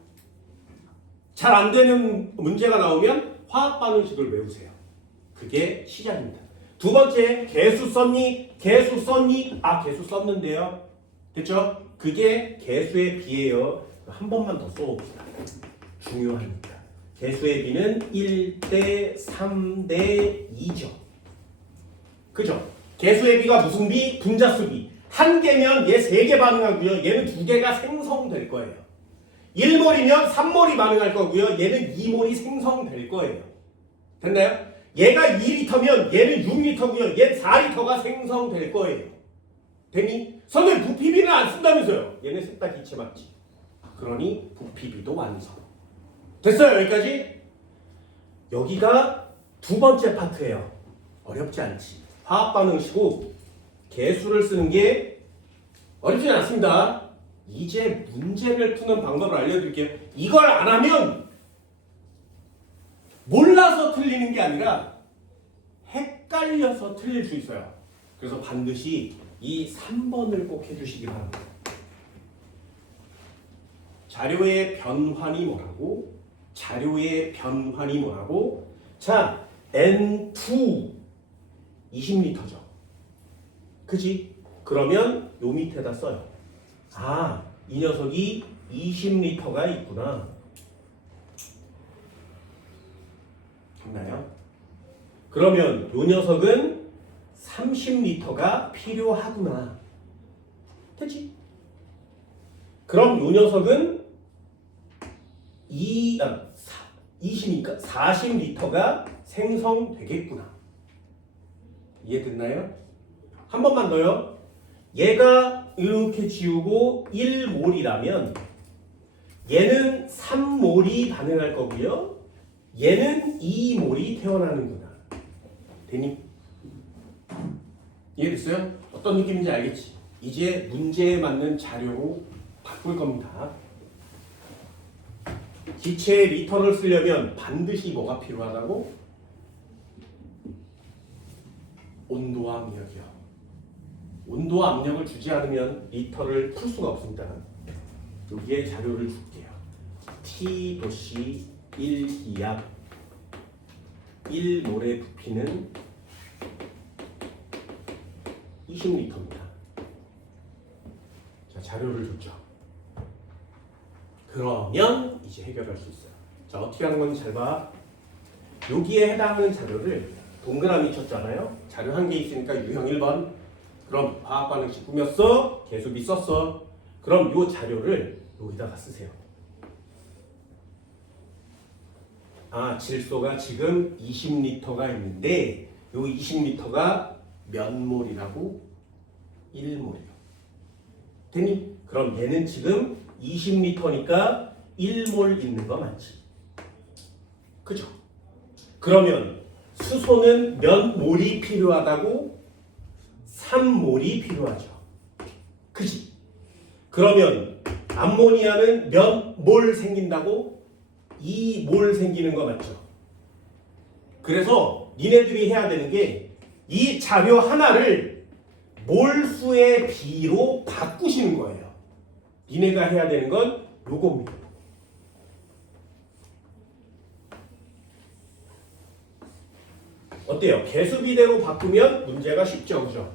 잘 안 되는 문제가 나오면 화학 반응식을 외우세요. 그게 시작입니다. 두 번째, 개수 썼니? 개수 썼니? 아, 개수 썼는데요. 됐죠? 그게 개수의 비예요. 한 번만 더 써봅시다. 중요하니까. 개수의 비는 1대 3대 2죠. 그죠? 개수의 비가 무슨 비? 분자수 비. 한 개면 얘 3개 반응하고요. 얘는 2개가 생성될 거예요. 1몰이면 3몰이 반응할 거고요. 얘는 2몰이 생성될 거예요. 됐나요? 얘가 2리터면 얘는 6리터고요. 얘는 4리터가 생성될 거예요. 됐니? 선생님 부피비는 안 쓴다면서요. 얘네 셋 다 기체 맞지? 그러니 부피비도 완성. 됐어요 여기까지? 여기가 두 번째 파트예요. 어렵지 않지. 화학 반응식이고 개수를 쓰는 게 어렵지 않습니다. 이제 문제를 푸는 방법을 알려드릴게요. 이걸 안 하면 몰라서 틀리는 게 아니라 헷갈려서 틀릴 수 있어요. 그래서 반드시 이 3번을 꼭 해주시기 바랍니다. 자료의 변환이 뭐라고? 자료의 변환이 뭐라고? 자, N2 20리터죠. 그지? 그러면 요 밑에다 써요. 아, 이 녀석이 20리터가 있구나. 됐나요? 그러면 요 녀석은 30리터가 필요하구나. 됐지? 그럼 요 녀석은 20이니까 40리터가 생성되겠구나. 이해됐나요? 한 번만 더요. 얘가 이렇게 지우고 1몰이라면 얘는 3몰이 반응할 거고요. 얘는 2몰이 태어나는구나. 되니? 이해됐어요? 어떤 느낌인지 알겠지? 이제 문제에 맞는 자료로 바꿀 겁니다. 기체의 리터를 쓰려면 반드시 뭐가 필요하다고? 온도와 압력이요. 온도와 압력을 주지 않으면 리터를 풀 수가 없습니다. 여기에 자료를 줄게요. T-1 기압 1몰의 부피는 20리터입니다. 자, 자료를 줬죠. 그러면 이제 해결할 수 있어요. 자, 어떻게 하는 건지 잘 봐. 여기에 해당하는 자료를 동그라미 쳤잖아요. 자료 한 개 있으니까 유형 1번. 그럼 화학 반응식 꾸몄어? 계수비 썼어? 그럼 요 자료를 여기다가 쓰세요. 아, 질소가 지금 20리터가 있는데 요 20리터가 몇 몰이라고? 1몰이요. 되니? 그럼 얘는 지금 20리터니까 1몰 있는 거 맞지? 그죠? 그러면 수소는 몇 몰이 필요하다고? 3몰이 필요하죠. 그지? 그러면 암모니아는 몇 몰 생긴다고? 2몰 생기는 거 맞죠? 그래서 니네들이 해야 되는 게 이 자료 하나를 몰수의 비로 바꾸시는 거예요. 니네가 해야 되는 건 요겁니다. 어때요? 개수비대로 바꾸면 문제가 쉽죠, 그죠?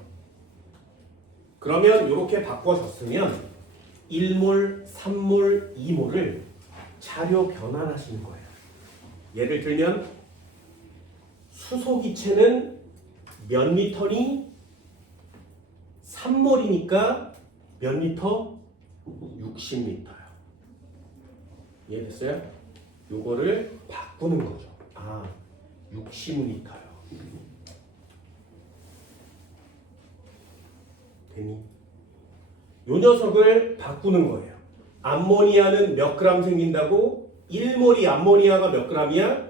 그러면 이렇게 바꿔줬으면 1몰, 3몰, 2몰을 자료 변환하시는 거예요. 예를 들면 수소기체는 몇 리터니? 3몰이니까 몇 리터? 60리터요. 이해됐어요? 요거를 바꾸는 거죠. 아, 60리터요. 되니? 요 녀석을 바꾸는 거예요. 암모니아는 몇 그램 생긴다고? 1몰이 암모니아가 몇 그램이야?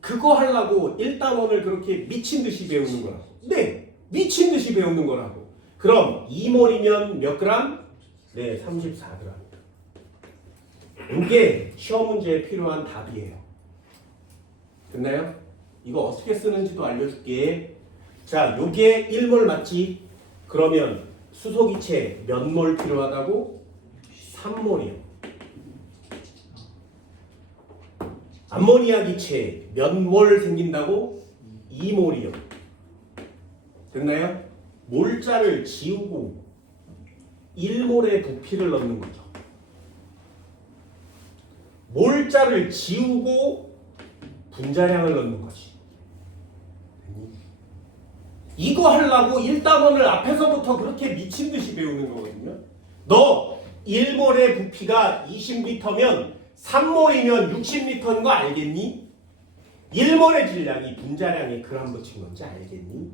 그거 하려고 1단원을 그렇게 미친 듯이 배우는 거라고. 네, 미친 듯이 배우는 거라고. 그럼 2몰이면 몇 그램? 네, 34g. 이게 시험 문제에 필요한 답이에요. 됐나요? 이거 어떻게 쓰는지도 알려줄게. 자, 요게 1몰 맞지? 그러면 수소기체 몇 몰 필요하다고? 3몰이요. 암모니아 기체 몇 몰 생긴다고? 2몰이요. 됐나요? 몰자를 지우고 1몰의 부피를 넣는 거죠. 몰자를 지우고 분자량을 넣는 거지. 이거 하려고 1단원을 앞에서부터 그렇게 미친 듯이 배우는 거거든요. 너 1몰의 부피가 20리터면 3몰이면 60리터인 거 알겠니? 1몰의 질량이 분자량에 그람 붙인 건지 알겠니?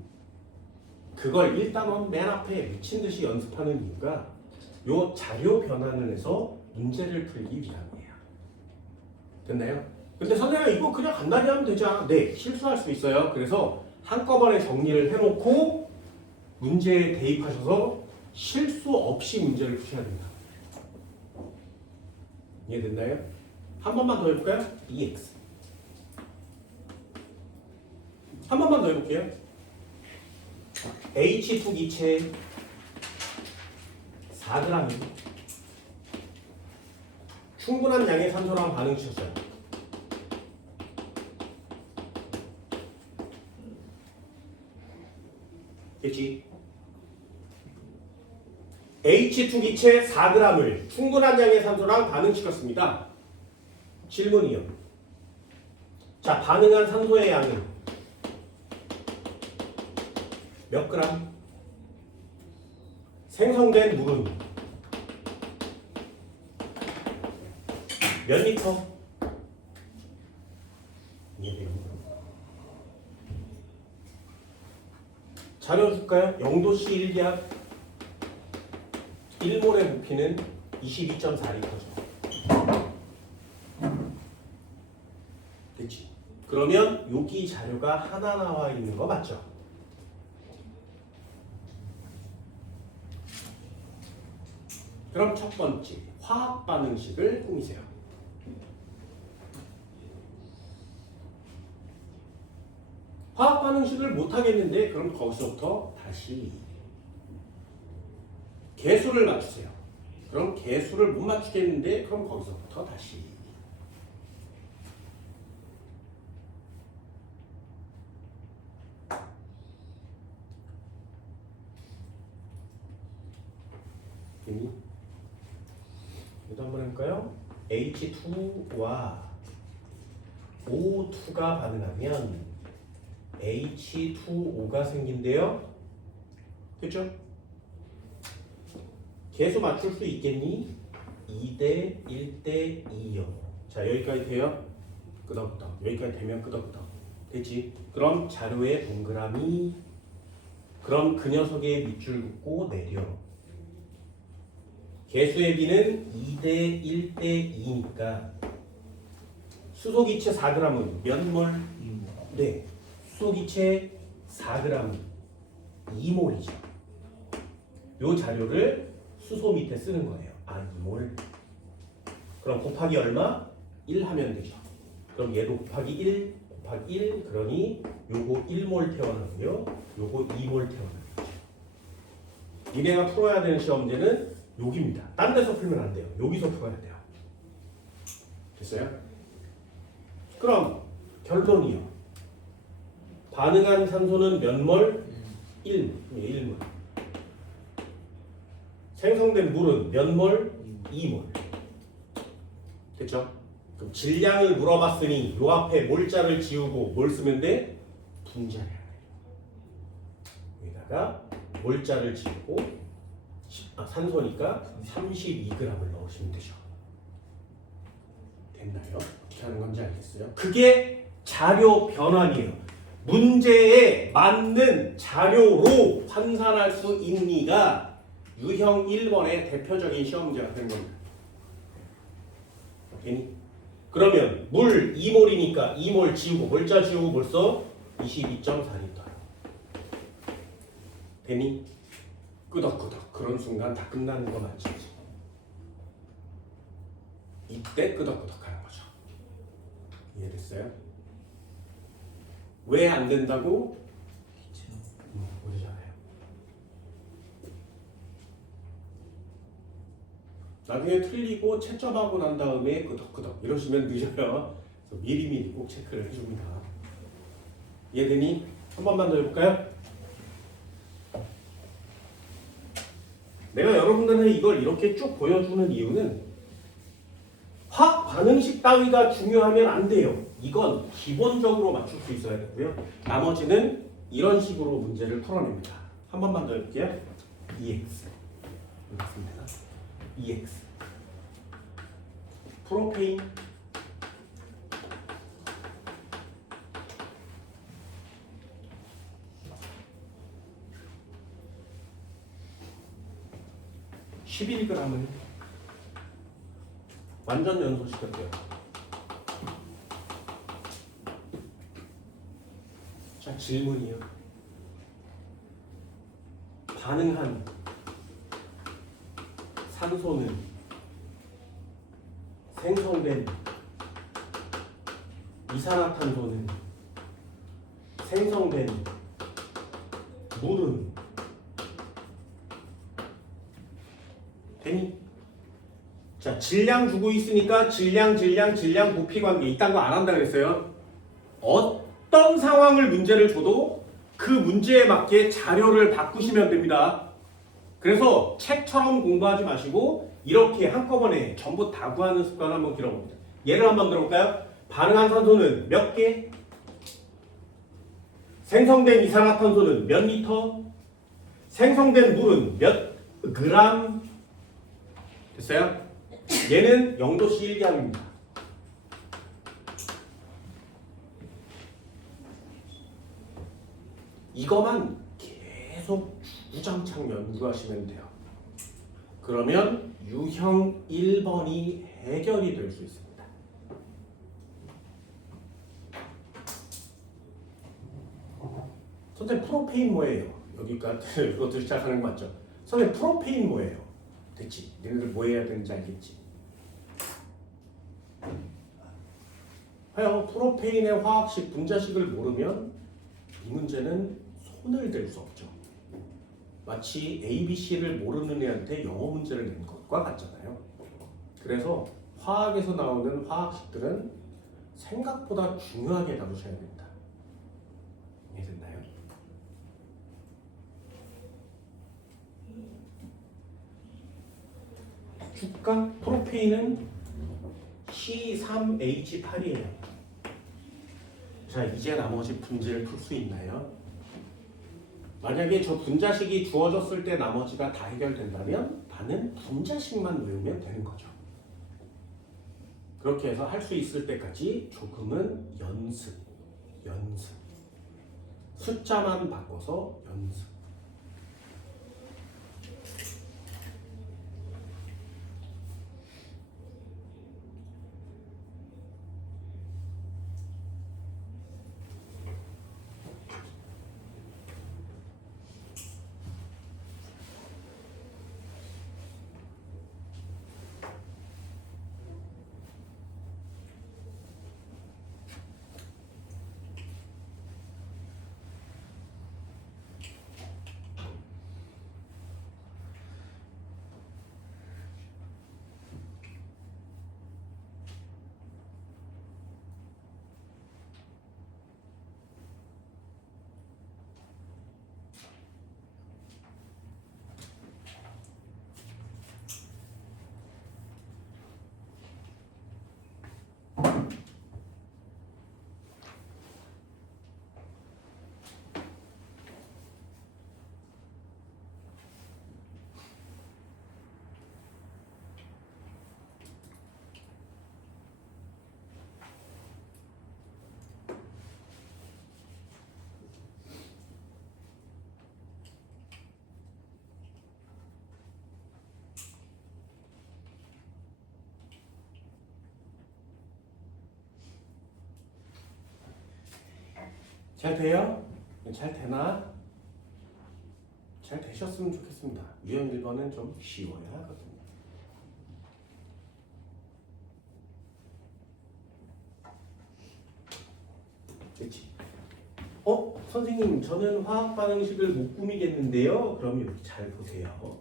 그걸 1단원 맨 앞에 미친 듯이 연습하는 이유가 요 자료 변환을 해서 문제를 풀기 위함이에요. 됐나요? 근데 선생님 이거 그냥 간단히 하면 되잖아. 네, 실수할 수 있어요. 그래서 한꺼번에 정리를 해놓고 문제에 대입하셔서 실수 없이 문제를 푸셔야 된다. 이해됐나요? 한 번만 더 해볼까요? EX. 한 번만 더 해볼게요. H2 기체 4g이 충분한 양의 산소랑 반응시켰어요. 됐지? H2 기체 4g을 충분한 양의 산소랑 반응시켰습니다. 질문이요. 자, 반응한 산소의 양은 몇 그램? 생성된 물은 몇 리터? 자료 줄까요? 0도씨 1기압 1몰의 부피는 22.4리터죠. 됐지? 그러면 여기 자료가 하나 나와 있는 거 맞죠? 그럼 첫 번째 화학 반응식을 꾸미세요. 화학 반응식을 못 하겠는데 그럼 거기서부터 다시 개수를 맞추세요. 그럼 개수를 못 맞추겠는데 그럼 거기서부터 다시 이거 한번 해볼까요? H2와 O2가 반응하면 H2O가 생긴대요. 그렇죠? 개수 맞출 수 있겠니? 2대 1대 2요. 자, 여기까지 돼요? 끄덕끄덕. 여기까지 되면 끄덕끄덕. 됐지? 그럼 자료에 동그라미. 그럼 그 녀석의 밑줄 긋고 내려. 개수의 비는 2대 1대 2니까 수소기체 4g은 몇 몰? 네. 수소기체 4g 2몰이죠. 요 자료를 수소 밑에 쓰는 거예요. 아, 2몰. 그럼 곱하기 얼마? 1 하면 되죠. 그럼 얘도 곱하기 1, 곱하기 1. 그러니 요거 1몰 태어나고요. 요거 2몰 태어나겠죠. 니네가 풀어야 되는 시험 문제는 여기입니다. 딴 데서 풀면 안 돼요. 여기서 풀어야 돼요. 됐어요? 그럼 결론이요. 반응한 산소는 몇 몰? 1몰. 1몰. 생성된 물은 몇 몰? 2몰. 됐죠? 그럼 질량을 물어봤으니 요 앞에 몰자를 지우고 뭘 쓰면 돼? 분자를 해야 돼요. 여기다가 몰자를 지우고 산소니까 32g을 넣으시면 되죠. 됐나요? 어떻게 하는 건지 알겠어요? 그게 자료 변환이에요. 문제에 맞는 자료로 환산할 수 있니가 유형 1번의 대표적인 시험 문제가 되는 겁니다. 오케이? 그러면 물 2몰이니까 2몰 지우고 몰자 지우고 벌써 22.4리터. 되니? 끄덕끄덕. 그런 순간 다 끝나는 거 맞지? 이때 끄덕끄덕 하는 거죠. 이해됐어요? 왜 안 된다고? 모르잖아요. 나중에 틀리고 채점하고 난 다음에 끄덕끄덕 이러시면 늦어요. 그래서 미리미리 꼭 체크를 해줍니다. 이해되니? 한 번만 더 해볼까요? 내가 여러분들한테 이걸 이렇게 쭉 보여주는 이유는 화학 반응식 따위가 중요하면 안 돼요. 이건 기본적으로 맞출 수 있어야 되고요. 나머지는 이런 식으로 문제를 풀어냅니다. 한 번만 더 해볼게요. EX. 맞습니다. EX. 프로페인. (11g은) 완전 연소시켰대요. 자, 질문이요. 반응한 산소는 생성된 이산화탄소는 생성된 물은 되니? 자, 질량 주고 있으니까 질량 부피 관계 이딴 거 안 한다 그랬어요. 어떤 상황을 문제를 줘도 그 문제에 맞게 자료를 바꾸시면 됩니다. 그래서 책처럼 공부하지 마시고 이렇게 한꺼번에 전부 다 구하는 습관을 한번 길어봅니다. 예를 한번 들어볼까요? 반응한 산소는 몇 개? 생성된 이산화탄소는 몇 리터? 생성된 물은 몇 그램? 됐어요? 얘는 0도씨 1g입니다. 이거만 계속 주구장창 연구하시면 돼요. 그러면 유형 1번이 해결이 될 수 있습니다. 선생님 프로페인 뭐예요? 여기까지 이것도 시작하는 거 맞죠? 선생님 프로페인 뭐예요? 됐지? 너희들 뭐 해야 되는지 알겠지? 하여 프로페인의 화학식 분자식을 모르면 이 문제는 손을 댈 수 없죠. 마치 ABC를 모르는 애한테 영어 문제를 낸 것과 같잖아요. 그래서 화학에서 나오는 화학식들은 생각보다 중요하게 다루셔야 됩니다. 이해됐나요? 주가 프로페인은 C3H8이에요. 자, 이제 나머지 문제를 풀 수 있나요? 만약에 저 분자식이 주어졌을 때 나머지가 다 해결된다면 나는 분자식만 외우면 되는 거죠. 그렇게 해서 할 수 있을 때까지 조금은 연습. 숫자만 바꿔서 연습. 잘 돼요? 잘 되나? 잘 되셨으면 좋겠습니다. 유형 1번은 좀 쉬워야 하거든요. 그렇지? 선생님 저는 화학 반응식을 못 꾸미겠는데요? 그럼 이렇게 잘 보세요.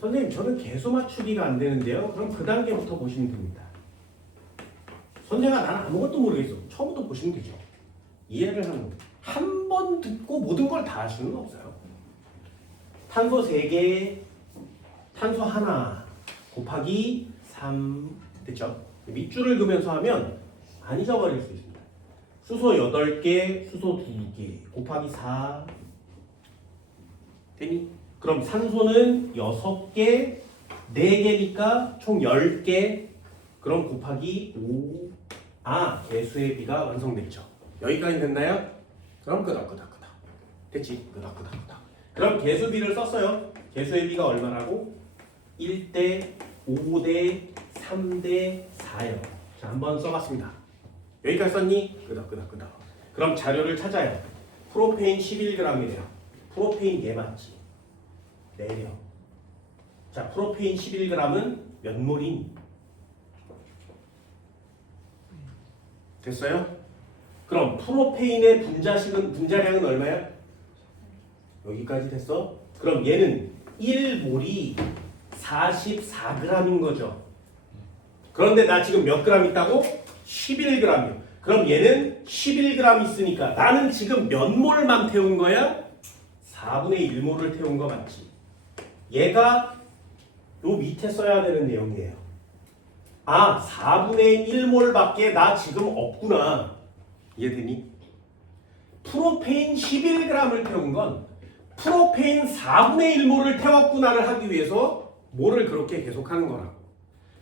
선생님 저는 계수 맞추기가 안 되는데요? 그럼 그 단계부터 보시면 됩니다. 선생아 나는 아무것도 모르겠어. 처음부터 보시면 되죠. 이해를 하는 거예요. 한 번 듣고 모든 걸 다 할 수는 없어요. 탄소 3개, 탄소 하나 곱하기 3 됐죠? 밑줄을 그면서 하면 안 잊어버릴 수 있습니다. 수소 8개, 수소 2개 곱하기 4 되니? 그럼 산소는 6개, 4개니까 총 10개 그럼 곱하기 5 개수의 비가 완성됐죠. 여기까지 됐나요? 그럼 끄덕 됐지? 끄덕 그럼 개수비를 썼어요. 개수의 비가 얼마라고? 1대 5대 3대 4요. 자, 한번 써봤습니다. 여기까지 썼니? 끄덕 그럼 자료를 찾아요. 프로페인 11g이래요. 프로페인 얘 맞지? 내려. 자, 프로페인 11g은 몇 몰인? 됐어요? 그럼 프로페인의 분자량은 얼마야? 여기까지 됐어? 그럼 얘는 1몰이 44g인 거죠. 그런데 나 지금 몇 그램 있다고? 11g이요. 그럼 얘는 11g 있으니까 나는 지금 몇 몰만 태운 거야? 4분의 1몰을 태운 거 맞지? 얘가 요 밑에 써야 되는 내용이에요. 아, 4분의 1몰밖에 나 지금 없구나. 이해되니? 프로페인 11g을 태운 건 프로페인 4분의 1몰을 태웠구나를 하기 위해서 뭐를 그렇게 계속하는 거라고.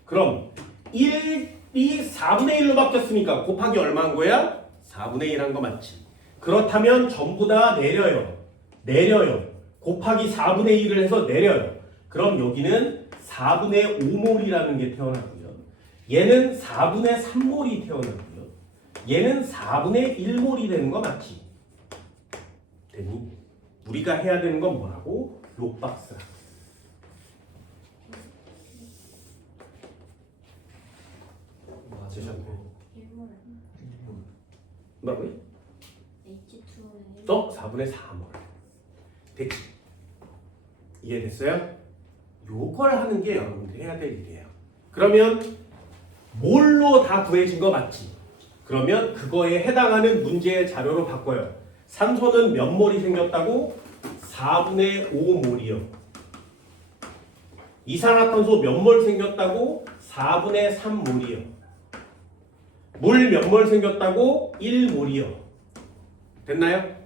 그럼 1이 4분의 1로 바뀌었으니까 곱하기 얼마인 거야? 4분의 1 한 거 맞지? 그렇다면 전부 다 내려요. 곱하기 4분의 1을 해서 내려요. 그럼 여기는 4분의 5몰이라는 게 태어나고요. 얘는 4분의 3몰이 태어나고요. 얘는 4분의 1몰이 되는 거 맞지? 됐니? 우리가 해야 되는 건 뭐라고? 록박스라. 맞으셨네. 뭐라고요? 또 4분의 4몰. 됐지? 이해됐어요? 요걸 하는 게 여러분들이 해야 될 일이에요. 그러면 몰로 다 구해진 거 맞지? 그러면 그거에 해당하는 문제의 자료로 바꿔요. 산소는 몇 몰이 생겼다고? 4분의 5몰이요. 이산화탄소 몇 몰 생겼다고? 4분의 3몰이요. 물 몇 몰 생겼다고? 1몰이요. 됐나요?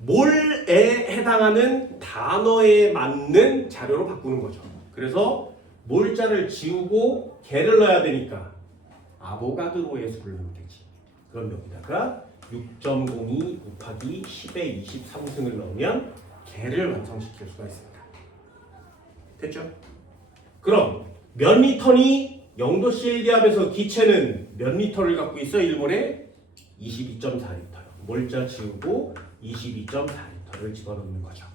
몰에 해당하는 단어에 맞는 자료로 바꾸는 거죠. 그래서 몰자를 지우고 개를 넣어야 되니까 아보가드로의 수를 넣으면 되지. 그럼 여기다가 6.02 곱하기 10의 23승을 넣으면 개를 완성시킬 수가 있습니다. 됐죠? 그럼 몇 리터니 0도씨 1기압에서 기체는 몇 리터를 갖고 있어? 1몰에 22.4리터요. 몰자 지우고 22.4리터를 집어넣는 거죠.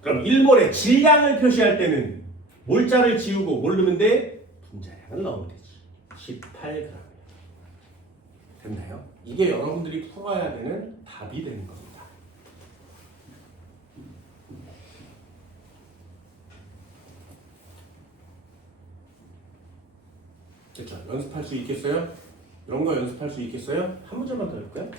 그럼 1몰의 질량을 표시할 때는 몰자를 지우고 뭘 넣으면 돼? 분자량을 넣으면 되지. 18g. 됐나요? 이게 여러분들이 풀어야 되는 답이 되는 겁니다. 됐죠? 연습할 수 있겠어요? 이런 거 연습할 수 있겠어요? 한 문제만 더 해볼까요?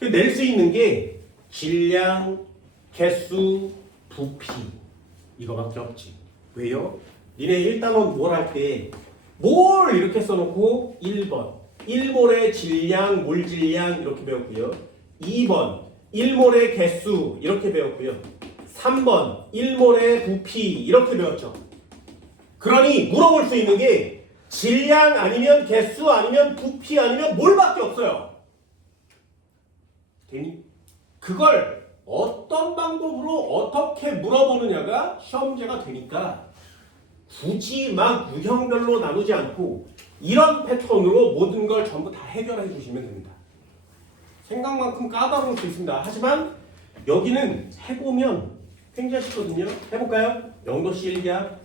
낼 수 있는 게 질량, 개수, 부피 이거밖에 없지. 왜요? 니네 1단원 뭘 할 때 뭘 이렇게 써놓고 1번 1몰의 질량, 몰질량 이렇게 배웠고요. 2번 1몰의 개수 이렇게 배웠고요. 3번 1몰의 부피 이렇게 배웠죠. 그러니 물어볼 수 있는 게 질량 아니면 개수 아니면 부피 아니면 몰밖에 없어요. 되니? 그걸 어떤 방법으로 어떻게 물어보느냐가 시험 문제가 되니까 굳이 막 유형별로 나누지 않고 이런 패턴으로 모든 걸 전부 다 해결해 주시면 됩니다. 생각만큼 까다로울 수 있습니다. 하지만 여기는 해보면 굉장히 쉽거든요. 해볼까요? 0도씨 1기압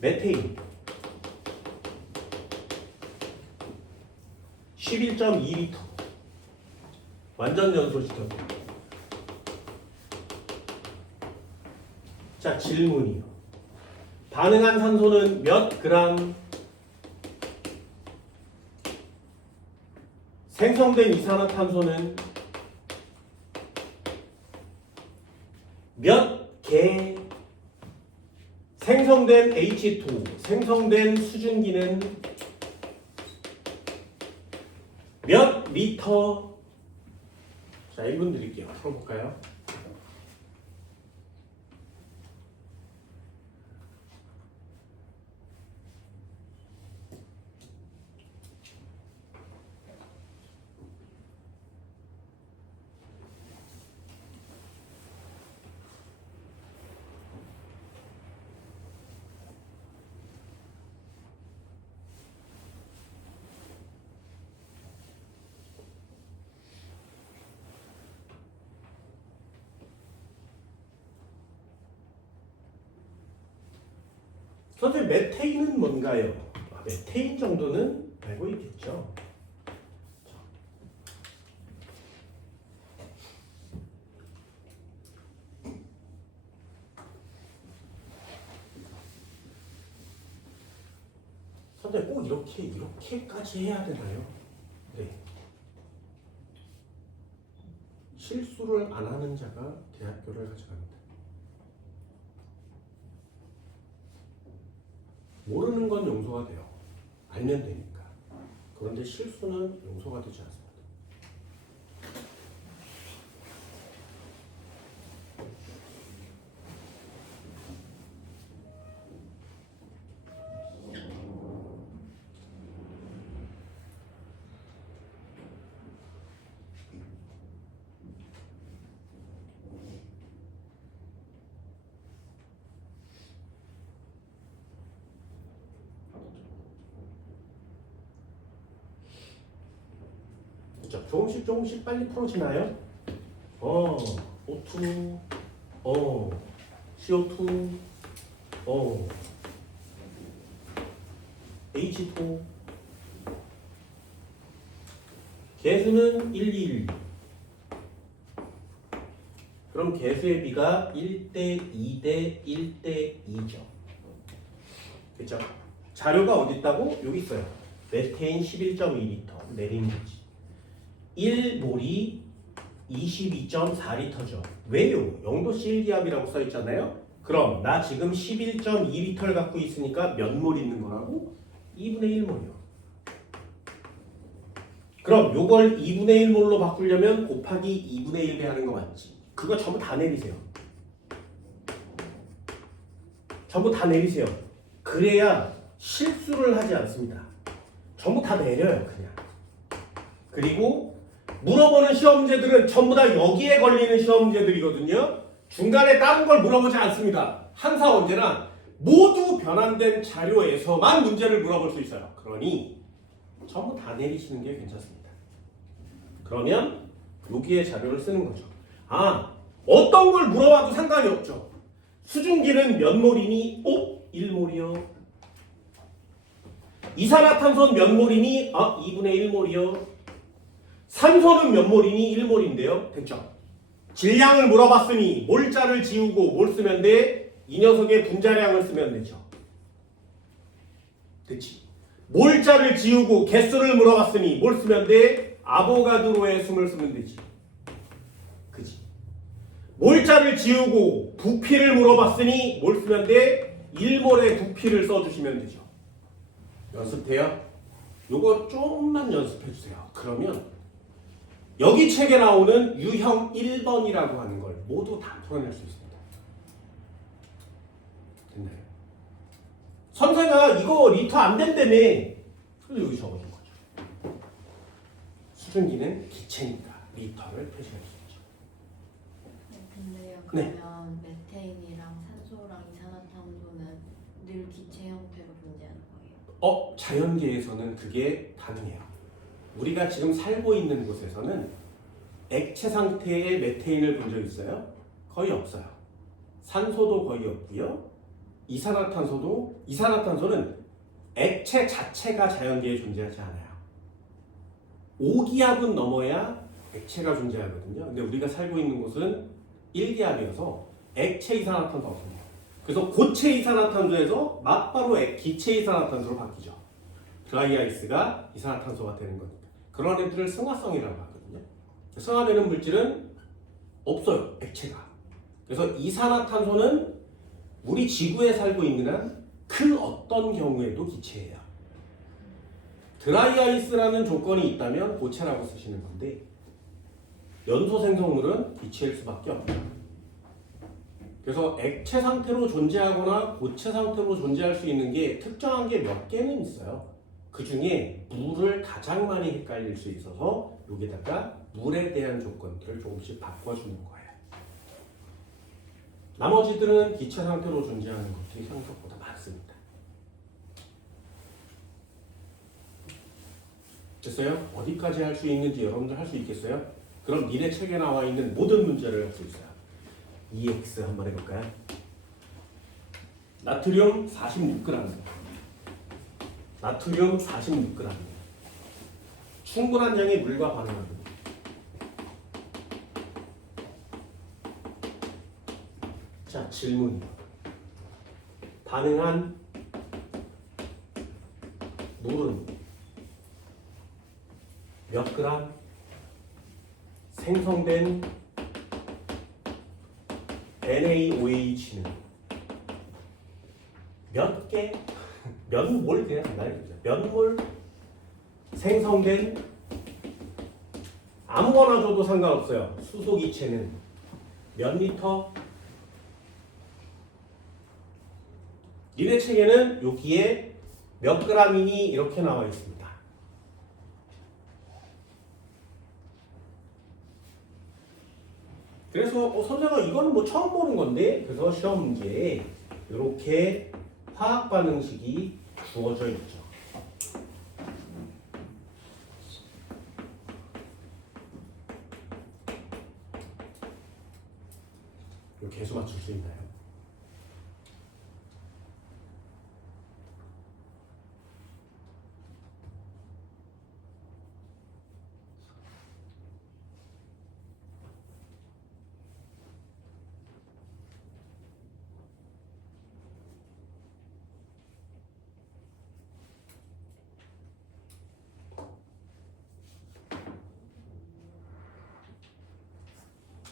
메테인 11.2리터 완전 연소시켰고. 자, 질문이요. 반응한 산소는 몇 그램? 생성된 이산화탄소는 몇 개? 생성된 H2, 생성된 수증기는 몇 리터? 자, 1분 드릴게요. 풀어볼까요? 선생님, 메테인은 뭔가요? 메테인 정도는 알고 있겠죠? 선생님 꼭 이렇게까지 해야 되나요? 네. 실수를 안 하는 자가 대학교를 가져갑니다. 모르는 건 용서가 돼요. 알면 되니까. 그런데 실수는 용서가 되지 않습니다. 조금씩 빨리 풀어지나요? O2, CO2, H2. 개수는 1, 2, 1. 그럼 개수의 비가 1대 2대 1대 2죠. 그렇죠? 자료가 어디 있다고? 여기 있어요. 메테인 11.2L 내린 거지. 1몰이 22.4L죠. 왜요? 0도씨 1기압이라고 써있잖아요. 그럼 나 지금 11.2L 갖고 있으니까 몇 몰 있는 거라고? 2분의 1몰이요. 그럼 요걸 2분의 1몰로 바꾸려면 곱하기 2분의 1배 하는 거 맞지? 그거 전부 다 내리세요. 전부 다 내리세요. 그래야 실수를 하지 않습니다. 전부 다 내려요, 그냥. 그리고 물어보는 시험 문제들은 전부 다 여기에 걸리는 시험 문제들이거든요. 중간에 다른 걸 물어보지 않습니다. 항상 언제나 모두 변환된 자료에서만 문제를 물어볼 수 있어요. 그러니 전부 다 내리시는 게 괜찮습니다. 그러면 여기에 자료를 쓰는 거죠. 어떤 걸 물어봐도 상관이 없죠. 수증기는 몇 몰이니? 1몰이요. 이산화탄소는 몇 몰이니? 2분의 1몰이요. 산소는 몇 몰이니? 1몰인데요. 됐죠? 질량을 물어봤으니 몰자를 지우고 뭘 쓰면 돼? 이 녀석의 분자량을 쓰면 되죠. 됐지? 몰자를 지우고 개수를 물어봤으니 뭘 쓰면 돼? 아보가드로의 숨을 쓰면 되지. 그지? 몰자를 지우고 부피를 물어봤으니 뭘 쓰면 돼? 1몰의 부피를 써주시면 되죠. 연습돼요? 요거 조금만 연습해주세요. 그러면 여기 책에 나오는 유형 1번이라고 하는 걸 모두 다 풀어낼 수 있습니다. 됐나요? 선생아 이거 리터 안 된다며. 그래서 여기 적어준 거죠. 수증기는 기체니까 리터를 표시할 수 있죠. 근데요, 그러면 메테인이랑 산소랑 이산화탄소는 늘 기체 형태로 존재하는 거예요? 자연계에서는 그게 가능해요. 우리가 지금 살고 있는 곳에서는 액체 상태의 메테인을 본 적 있어요? 거의 없어요. 산소도 거의 없고요. 이산화탄소는 액체 자체가 자연계에 존재하지 않아요. 5기압은 넘어야 액체가 존재하거든요. 근데 우리가 살고 있는 곳은 1기압이어서 액체 이산화탄소 없습니다. 그래서 고체 이산화탄소에서 막바로 기체 이산화탄소로 바뀌죠. 드라이 아이스가 이산화탄소가 되는 거니까. 그런 애들을 승화성이라고 하거든요. 승화되는 물질은 없어요, 액체가. 그래서 이산화탄소는 우리 지구에 살고 있는 한 그 어떤 경우에도 기체예요. 드라이 아이스라는 조건이 있다면 고체라고 쓰시는 건데 연소 생성물은 기체일 수밖에 없다. 그래서 액체 상태로 존재하거나 고체 상태로 존재할 수 있는 게 특정한 게 몇 개는 있어요. 그 중에 물을 가장 많이 헷갈릴 수 있어서 여기다가 물에 대한 조건들을 조금씩 바꿔주는 거예요. 나머지들은 기체 상태로 존재하는 것들이 생각보다 많습니다. 됐어요? 어디까지 할 수 있는지 여러분들 할 수 있겠어요? 그럼 니네 책에 나와 있는 모든 문제를 할 수 있어요. EX 한번 해볼까요? 나트륨 46g. 나트륨 46g. 충분한 양의 물과 반응하는. 자, 질문이요. 반응한 물은 몇 그램? 생성된 NaOH는 몇 개? 몇 몰 그냥 간단히 몇 몰 생성된 아무거나 줘도 상관없어요. 수소기체는 몇 리터? 니네 책에는 여기에 몇 그램이니 이렇게 나와 있습니다. 그래서 선생아 이거는 뭐 처음 보는 건데 그래서 시험 문제에 이렇게 화학 반응식이 주어져 있죠. 이 개수 맞출 수 있나요?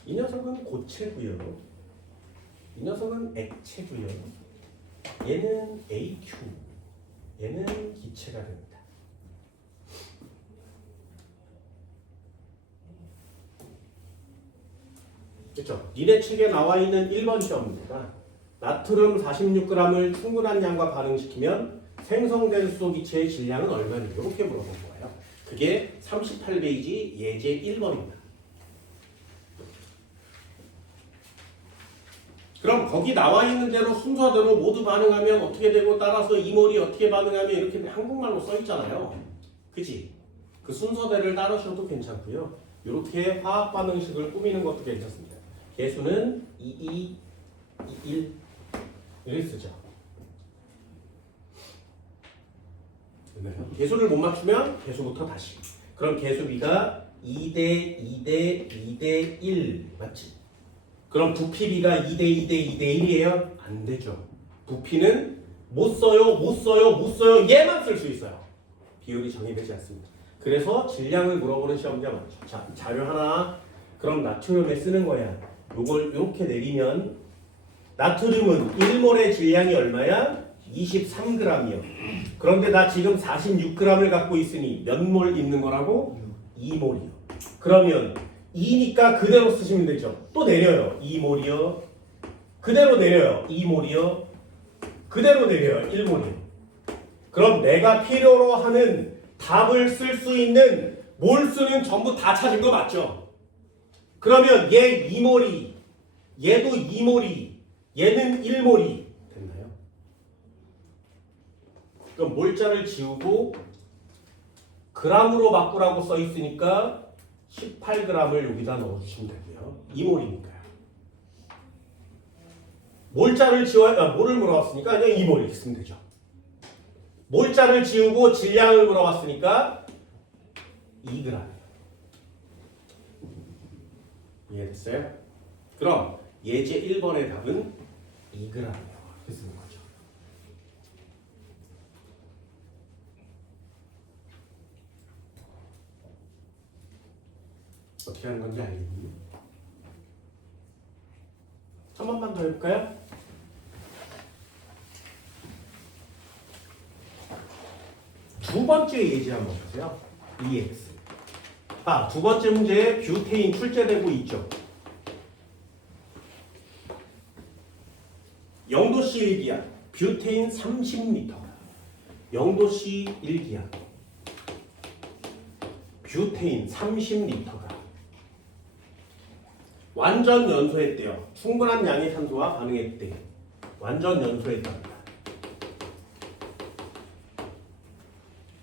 이 녀석은 고체고요. 이 녀석은 액체고요. 얘는 AQ. 얘는 기체가 됩니다. 그렇죠? 니네 책에 나와 있는 1번 시험 문제가 나트륨 46g을 충분한 양과 반응시키면 생성된 수소 기체의 질량은 얼마인지 이렇게 물어본 거예요. 그게 38페이지 예제 1번입니다. 그럼 거기 나와 있는 대로 순서대로 모두 반응하면 어떻게 되고 따라서 이 몰이 어떻게 반응하면 이렇게 한국말로 써 있잖아요. 그치? 그 순서대를 따르셔도 괜찮고요. 이렇게 화학 반응식을 꾸미는 것도 괜찮습니다. 개수는 22, 21 이렇게 쓰죠. 개수를 못 맞추면 개수부터 다시. 그럼 개수비가 2대 2대 2대 1 맞지? 그럼 부피비가 2대 2대 2대 1이에요? 안 되죠. 부피는 못 써요. 얘만 쓸 수 있어요. 비율이 정해되지 않습니다. 그래서 질량을 물어보는 시험자 많죠. 자, 자료 하나. 그럼 나트륨에 쓰는 거야. 요걸 이렇게 내리면 나트륨은 1몰의 질량이 얼마야? 23g이요. 그런데 나 지금 46g을 갖고 있으니 몇 몰 있는 거라고? 2몰이요. 그러면 2니까 그대로 쓰시면 되죠. 또 내려요. 2몰이요. 그대로 내려요. 2몰이요. 그대로 내려요. 1몰이요. 그럼 내가 필요로 하는 답을 쓸 수 있는 몰수는 전부 다 찾은 거 맞죠? 그러면 얘 2몰이, 얘도 2몰이, 얘는 1몰이 됐나요? 그럼 몰자를 지우고 그람으로 바꾸라고 써 있으니까 18g을 여기다 넣어주시면 되고요. 2몰이니까요. 몰자를 지워야 몰을 물어봤으니까 그냥 2몰 이렇게 쓰면 되죠. 몰자를 지우고 질량을 물어봤으니까 2g. 이해됐어요? 그럼 예제 1번의 답은 2g이에요. 이렇게 쓰는 거죠. 어떻게 하는 건지 알겠니? 한 번만 더 해볼까요? 두 번째 예제 한번 보세요. EX. 두 번째 문제에 뷰테인 출제되고 있죠. 0도씨 1기압, 뷰테인 30L. 0도씨 1기압, 뷰테인 30L가 완전 연소했대요. 충분한 양의 산소와 반응했대요. 완전 연소했답니다.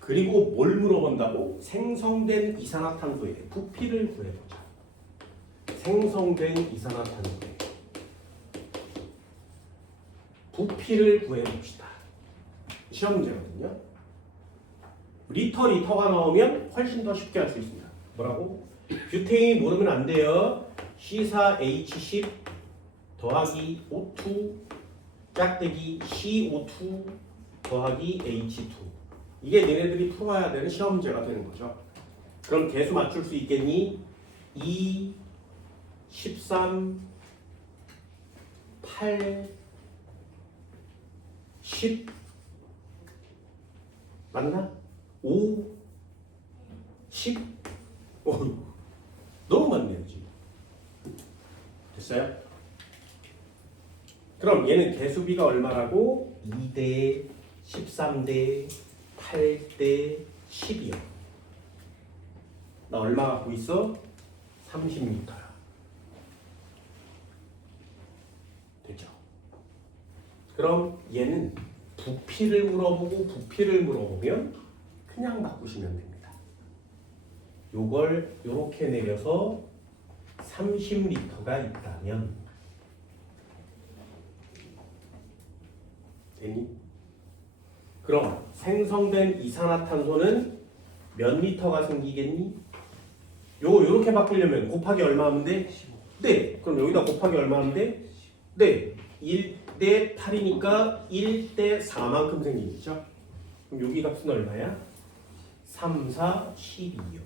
그리고 뭘 물어본다고? 생성된 이산화탄소의 부피를 구해보자. 생성된 이산화탄소의 부피를 구해봅시다. 시험 문제거든요. 리터가 나오면 훨씬 더 쉽게 할 수 있습니다. 뭐라고? 뷰테인이 모르면 안 돼요. C4H10 더하기 O2 짝대기 CO2 더하기 H2. 이게 너네들이 풀어야 되는 시험 문제가 되는 거죠. 그럼 개수 맞출 수 있겠니? 2, 13, 8, 10 맞나? 5, 10? 너무 많네요 지금. 됐어요? 그럼 얘는 개수비가 얼마라고? 2대 13대 8대 10이요. 나 얼마 갖고 있어? 30m야. 됐죠? 그럼 얘는 부피를 물어보고 부피를 물어보면 그냥 바꾸시면 됩니다. 요걸 요렇게 내려서 30L가 있다면 되니? 그럼 생성된 이산화탄소는 몇 리터가 생기겠니? 요렇게 바꾸려면 곱하기 얼마 하면 돼? 네. 그럼 여기다 곱하기 얼마 하면 돼? 네. 1대 8이니까 1대 4만큼 생기죠? 그럼 여기 값은 얼마야? 3, 4, 12요.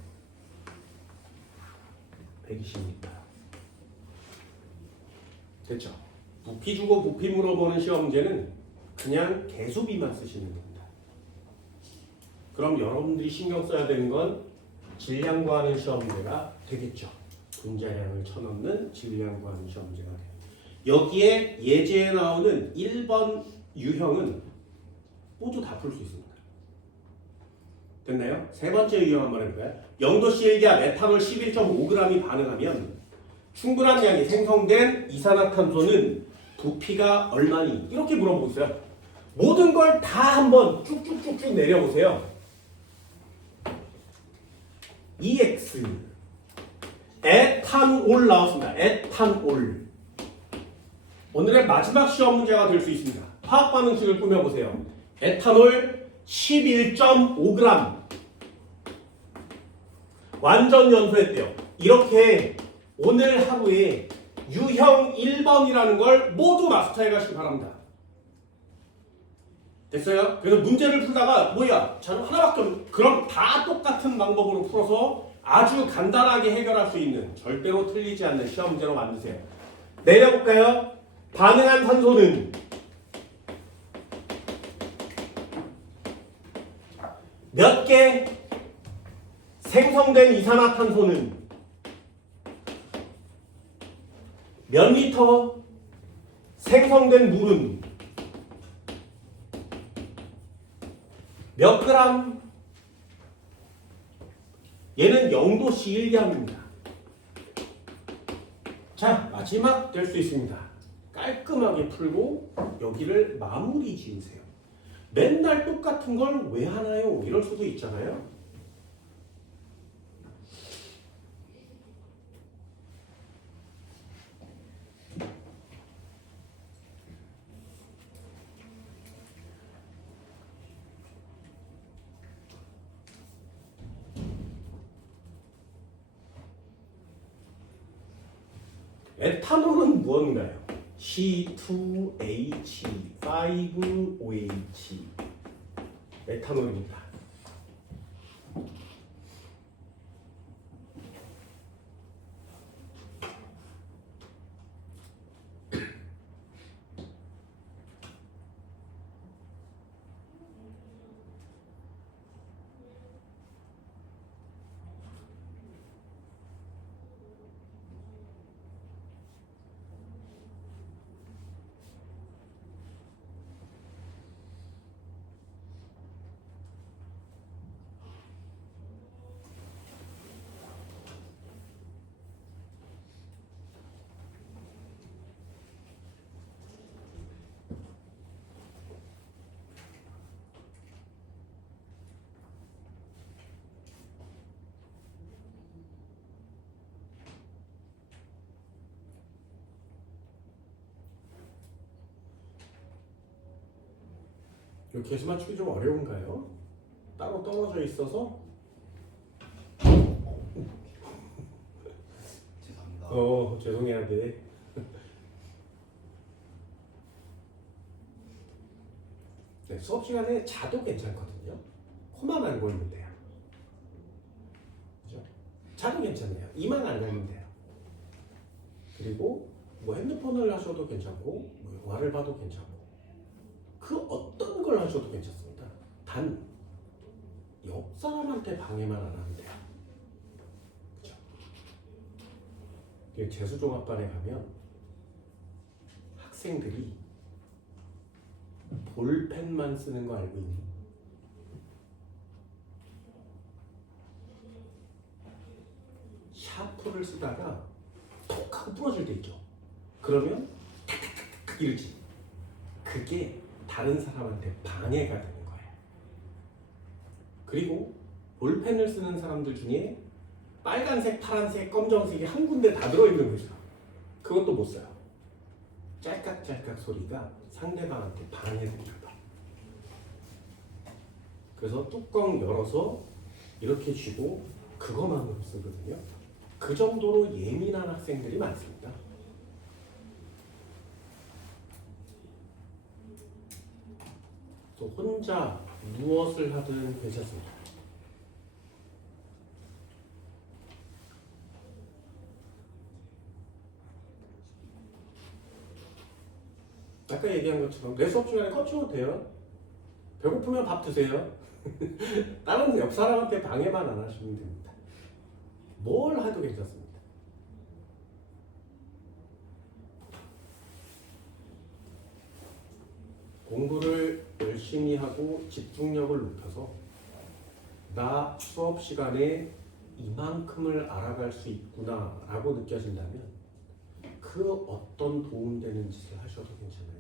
120m. 됐죠? 부피 주고 부피 물어보는 시험 문제는 그냥 개수비만 쓰시면 됩니다. 그럼 여러분들이 신경 써야 되는 건 질량 구하는 시험 문제가 되겠죠. 분자량을 쳐넣는 질량 구하는 시험 문제가 돼요. 여기에 예제에 나오는 1번 유형은 모두 다 풀 수 있습니다. 됐나요? 세 번째 유형 한번 해볼까요? 0도씨 일기압 메탄올 11.5g이 반응하면 충분한 양이 생성된 이산화탄소는 부피가 얼마니? 이렇게 물어보고 있어요. 모든 걸 다 한번 쭉쭉쭉쭉 내려보세요. EX 에탄올 나왔습니다. 에탄올. 오늘의 마지막 시험 문제가 될 수 있습니다. 화학 반응식을 꾸며보세요. 에탄올 11.5g 완전 연소했대요. 이렇게 오늘 하루에 유형 1번이라는 걸 모두 마스터해 가시기 바랍니다. 됐어요? 그래서 문제를 풀다가 뭐야 저는 하나밖에 없는 그럼 다 똑같은 방법으로 풀어서 아주 간단하게 해결할 수 있는 절대로 틀리지 않는 시험 문제로 만드세요. 내려볼까요? 반응한 산소는 몇 개? 생성된 이산화탄소는 몇 리터? 생성된 물은 몇 그램? 얘는 0도씨 일기압입니다. 자, 마지막 될 수 있습니다. 깔끔하게 풀고 여기를 마무리 지으세요. 맨날 똑같은 걸 왜 하나요? 이럴 수도 있잖아요. 에탄올은 무엇인가요? C2H5OH 에탄올입니다. 이 개수 맞추기 좀 어려운가요? 따로 떨어져 있어서 죄송합니다. 죄송해야 돼. 네, 수업 시간에 자도 괜찮거든요. 코만 안 골면 돼요. 그죠? 자도 괜찮네요. 이만 안 가면 돼요. 그리고 뭐 핸드폰을 하셔도 괜찮고 뭐 영화를 봐도 괜찮고 그 어떤 걸 하셔도 괜찮습니다. 단 옆 사람한테 방해만 안 하면 돼요. 그죠? 재수종합반에 가면 학생들이 볼펜만 쓰는 거 알고 있니? 샤프를 쓰다가 톡 하고 부러질 때 있죠. 그러면 탁탁탁탁 이러지. 그게 다른 사람한테 방해가 되는 거예요. 그리고 볼펜을 쓰는 사람들 중에 빨간색, 파란색, 검정색이 한 군데 다 들어있는 거죠. 그것도 못 써요. 짤깍짤깍 소리가 상대방한테 방해됩니다. 그래서 뚜껑 열어서 이렇게 쥐고 그것만으로 쓰거든요. 그 정도로 예민한 학생들이 많습니다. 또 혼자 무엇을 하든 괜찮습니다. 아까 얘기한 것처럼 내 수업 시간에 꺼치워도 돼요. 배고프면 밥 드세요. 다른 옆 사람한테 방해만 안 하시면 됩니다. 뭘 해도 괜찮습니다. 공부를 열심히 하고 집중력을 높여서 나 수업 시간에 이만큼을 알아갈 수 있구나 라고 느껴진다면 그 어떤 도움되는 짓을 하셔도 괜찮아요.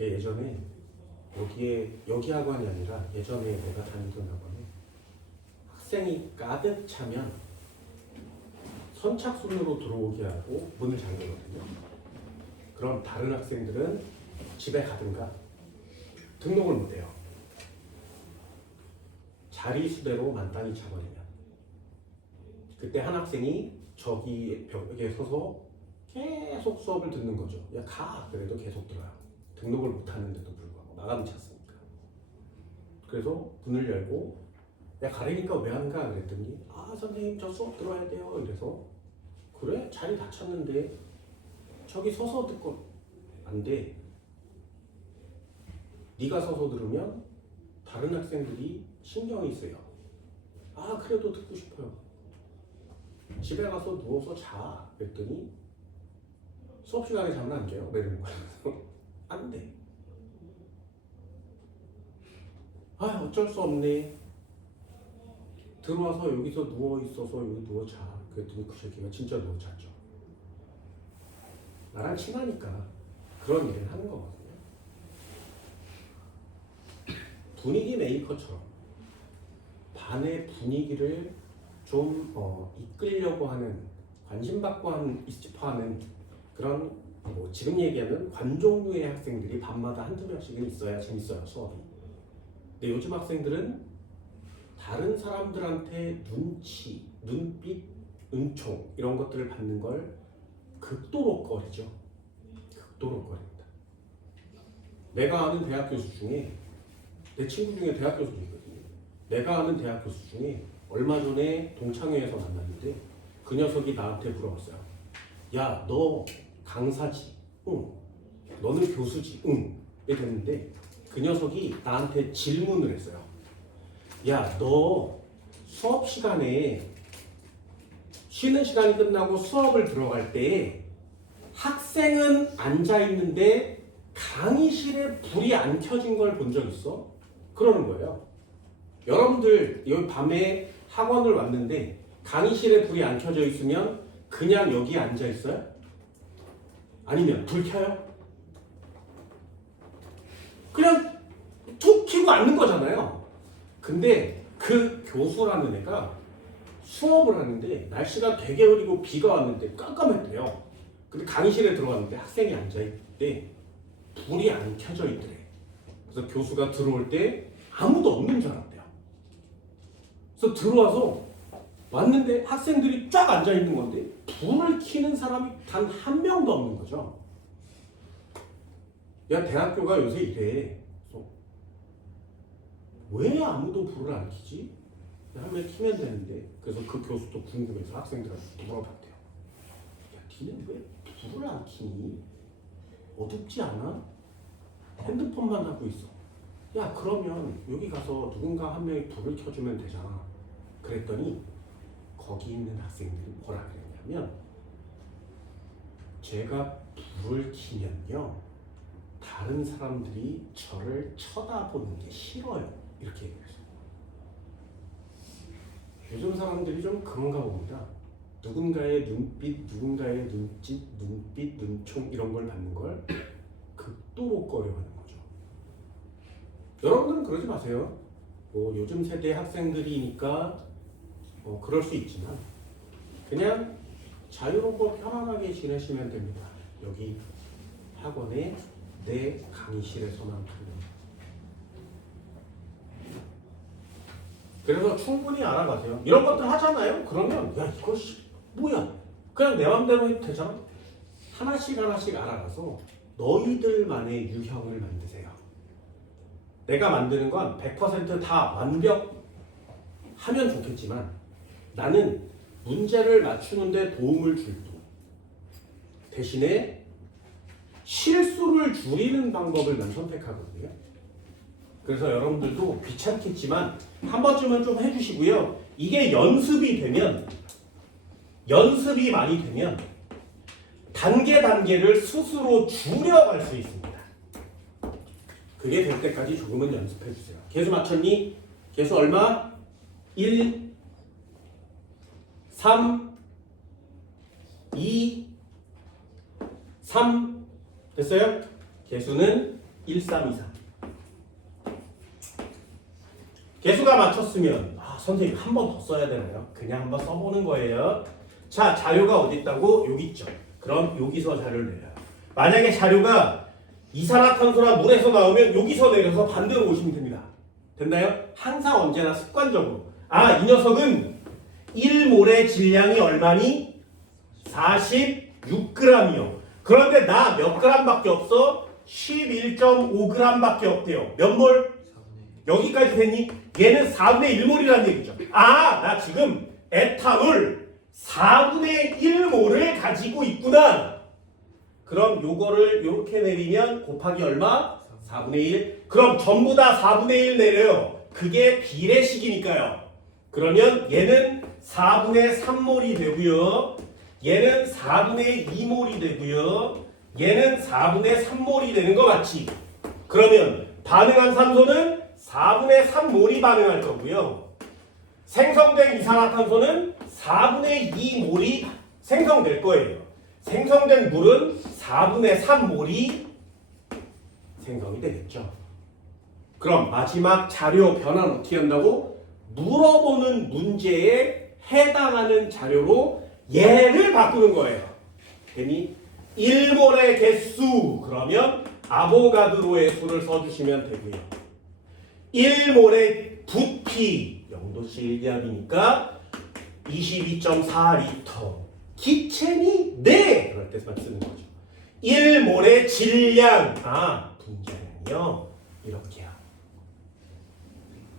예전에 여기 학원이 아니라 예전에 내가 다니던 학원에 학생이 가득 차면 선착순으로 들어오게 하고 문을 잠그거든요. 그럼 다른 학생들은 집에 가든가 등록을 못해요. 자리 수대로 만땅이 차버리면 그때 한 학생이 저기 벽에 서서 계속 수업을 듣는 거죠. 야 가! 그래도 계속 들어요. 등록을 못하는데도 불구하고 마감이 찼으니까. 그래서 문을 열고 야 가래니까 왜 안 가? 그랬더니 아 선생님 저 수업 들어야 돼요. 이래서 그래? 자리 다 찼는데 저기 서서 듣고 안 돼. 네가 서서 들으면 다른 학생들이 신경이 쓰여. 아 그래도 듣고 싶어요. 집에 가서 누워서 자. 그랬더니 수업 시간에 잠을 안 자요. 이러는 거예요. 안 돼. 아 어쩔 수 없네. 들어와서 여기서 누워 있어서 여기 누워 자. 그랬더니 그 새끼가 진짜 누워 잤죠. 나랑 친하니까 그런 일을 하는 거거든요. 분위기 메이커처럼 반의 분위기를 좀 이끌려고 하는, 관심받고 싶어하는 그런 지금 얘기하는 관종류의 학생들이 반마다 한두 명씩은 있어야 재밌어요, 수업이. 근데 요즘 학생들은 다른 사람들한테 눈치, 눈빛, 은총 이런 것들을 받는 걸 극도로 꺼리죠. 극도로 꺼립니다. 내가 아는 대학 교수 중에, 내 친구 중에 대학 교수도 있거든요. 내가 아는 대학 교수 중에 얼마 전에 동창회에서 만났는데 그 녀석이 나한테 물어봤어요. 야, 너 강사지? 응. 너는 교수지? 응. 이렇게 됐는데 그 녀석이 나한테 질문을 했어요. 야, 너 수업 시간에 쉬는 시간이 끝나고 수업을 들어갈 때 학생은 앉아 있는데 강의실에 불이 안 켜진 걸 본 적 있어? 그러는 거예요. 여러분들 여기 밤에 학원을 왔는데 강의실에 불이 안 켜져 있으면 그냥 여기에 앉아 있어요? 아니면 불 켜요? 그냥 툭 켜고 앉는 거잖아요. 근데 그 교수라는 애가 수업을 하는데 날씨가 되게 흐리고 비가 왔는데 깜깜했대요. 근데 강의실에 들어갔는데 학생이 앉아있대. 불이 안 켜져 있더래. 그래서 교수가 들어올 때 아무도 없는 줄 알았대요. 그래서 들어와서 왔는데 학생들이 쫙 앉아 있는 건데 불을 켜는 사람이 단 한 명도 없는 거죠. 야, 대학교가 요새 이래. 그래서 왜 아무도 불을 안 켜지? 하면 키면 되는데. 그래서 그 교수도 궁금해서 학생들한테 물어봤대요. 야, 니는 왜 불을 안 켜니? 어둡지 않아? 핸드폰만 하고 있어. 야, 그러면 여기 가서 누군가 한 명이 불을 켜주면 되잖아. 그랬더니 거기 있는 학생들이 뭐라 그랬냐면, 제가 불을 켜면요 다른 사람들이 저를 쳐다보는 게 싫어요. 이렇게 얘기했어요. 요즘 사람들이 좀 그런가 봅니다. 누군가의 눈빛, 누군가의 눈짓, 눈빛, 눈총 이런 걸 받는 걸 극도로 꺼려하는 거죠. 여러분들은 그러지 마세요. 뭐 요즘 세대 학생들이니까 그럴 수 있지만 그냥 자유롭고 편안하게 지내시면 됩니다. 여기 학원에 내 강의실에서만 하는. 그래서 충분히 알아가세요. 이런 것들 하잖아요. 그러면 야, 이거 뭐야? 그냥 내 맘대로 해도 되잖아. 하나씩 하나씩 알아가서 너희들만의 유형을 만드세요. 내가 만드는 건 100% 다 완벽하면 좋겠지만 나는 문제를 맞추는데 도움을 줄 뿐. 대신에 실수를 줄이는 방법을 난 선택하거든요. 그래서 여러분들도 귀찮겠지만 한 번쯤은 좀 해주시고요. 이게 연습이 많이 되면 단계를 스스로 줄여갈 수 있습니다. 그게 될 때까지 조금은 연습해주세요. 계수 맞췄니? 계수 얼마? 1, 3, 2, 3 됐어요? 계수는 1, 3, 2, 3. 계수가 맞췄으면 선생님 한 번 더 써야 되나요? 그냥 한번 써보는 거예요. 자, 자료가 어디 있다고? 여기 있죠. 그럼 여기서 자료를 내려요. 만약에 자료가 이산화탄소나 물에서 나오면 여기서 내려서 반대로 오시면 됩니다. 됐나요? 항상 언제나 습관적으로. 이 녀석은 1몰의 질량이 얼마니? 46g이요. 그런데 나 몇 g밖에 없어? 11.5g밖에 없대요. 몇 몰? 여기까지 됐니? 얘는 4분의 1몰이라는 얘기죠. 나 지금 에탄올 4분의 1몰을 가지고 있구나. 그럼 요거를 이렇게 내리면 곱하기 얼마? 4분의 1. 그럼 전부 다 4분의 1 내려요. 그게 비례식이니까요. 그러면 얘는 4분의 3몰이 되고요. 얘는 4분의 2몰이 되고요. 얘는 4분의 3몰이 되는 거 맞지? 그러면 반응한 산소는 4분의 3몰이 반응할 거고요. 생성된 이산화탄소는 4분의 2몰이 생성될 거예요. 생성된 물은 4분의 3몰이 생성이 되겠죠. 그럼 마지막 자료 변화는 어떻게 한다고? 물어보는 문제에 해당하는 자료로 얘를 바꾸는 거예요. 괜히 1몰의 개수 그러면 아보가드로의 수를 써주시면 되고요. 1몰의 부피 0도씨 1기압이니까 22.4리터. 기체니? 네! 그럴 때만 쓰는 거죠. 1몰의 질량. 분자량이요. 이렇게요.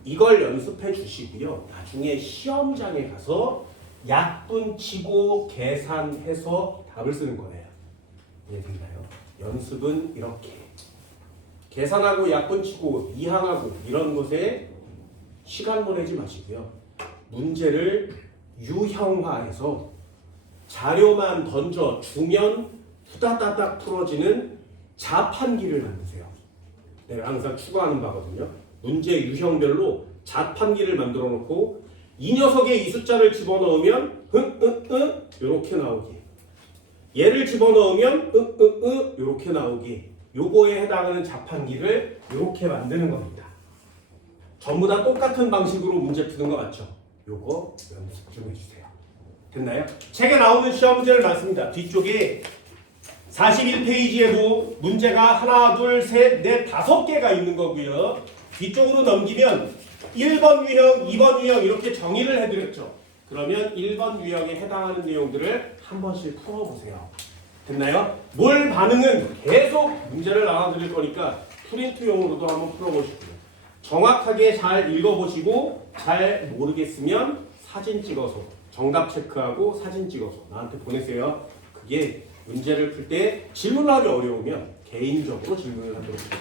이걸 연습해 주시고요. 나중에 시험장에 가서 약분 치고 계산해서 답을 쓰는 거예요. 이해됐나요? 연습은 이렇게. 계산하고 약분 치고 이항하고 이런 것에 시간 보내지 마시고요. 문제를 유형화해서 자료만 던져 주면 후다다닥 풀어지는 자판기를 만드세요. 내가 항상 추구하는 바거든요. 문제 유형별로 자판기를 만들어 놓고 이 녀석에 이 숫자를 집어넣으면 이렇게 나오게. 얘를 집어넣으면 이렇게 나오게. 요거에 해당하는 자판기를 이렇게 만드는 겁니다. 전부 다 똑같은 방식으로 문제 푸는 거 맞죠? 요거 연습 좀 해주세요. 됐나요? 책에 나오는 시험 문제를 많습니다. 뒤쪽에 41페이지에도 문제가 하나, 둘, 셋, 넷, 5개가 있는 거고요. 뒤쪽으로 넘기면 1번 유형, 2번 유형 이렇게 정의를 해드렸죠. 그러면 1번 유형에 해당하는 내용들을 한 번씩 풀어보세요. 됐나요? 몰 반응은 계속 문제를 나눠드릴 거니까 프린트용으로도 한번 풀어보시고요. 정확하게 잘 읽어보시고 잘 모르겠으면 사진 찍어서 정답 체크하고 사진 찍어서 나한테 보내세요. 그게 문제를 풀 때 질문하기 어려우면 개인적으로 질문을 하도록 해요.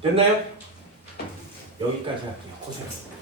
됐나요? 여기까지 할게요. 고생하셨습니다.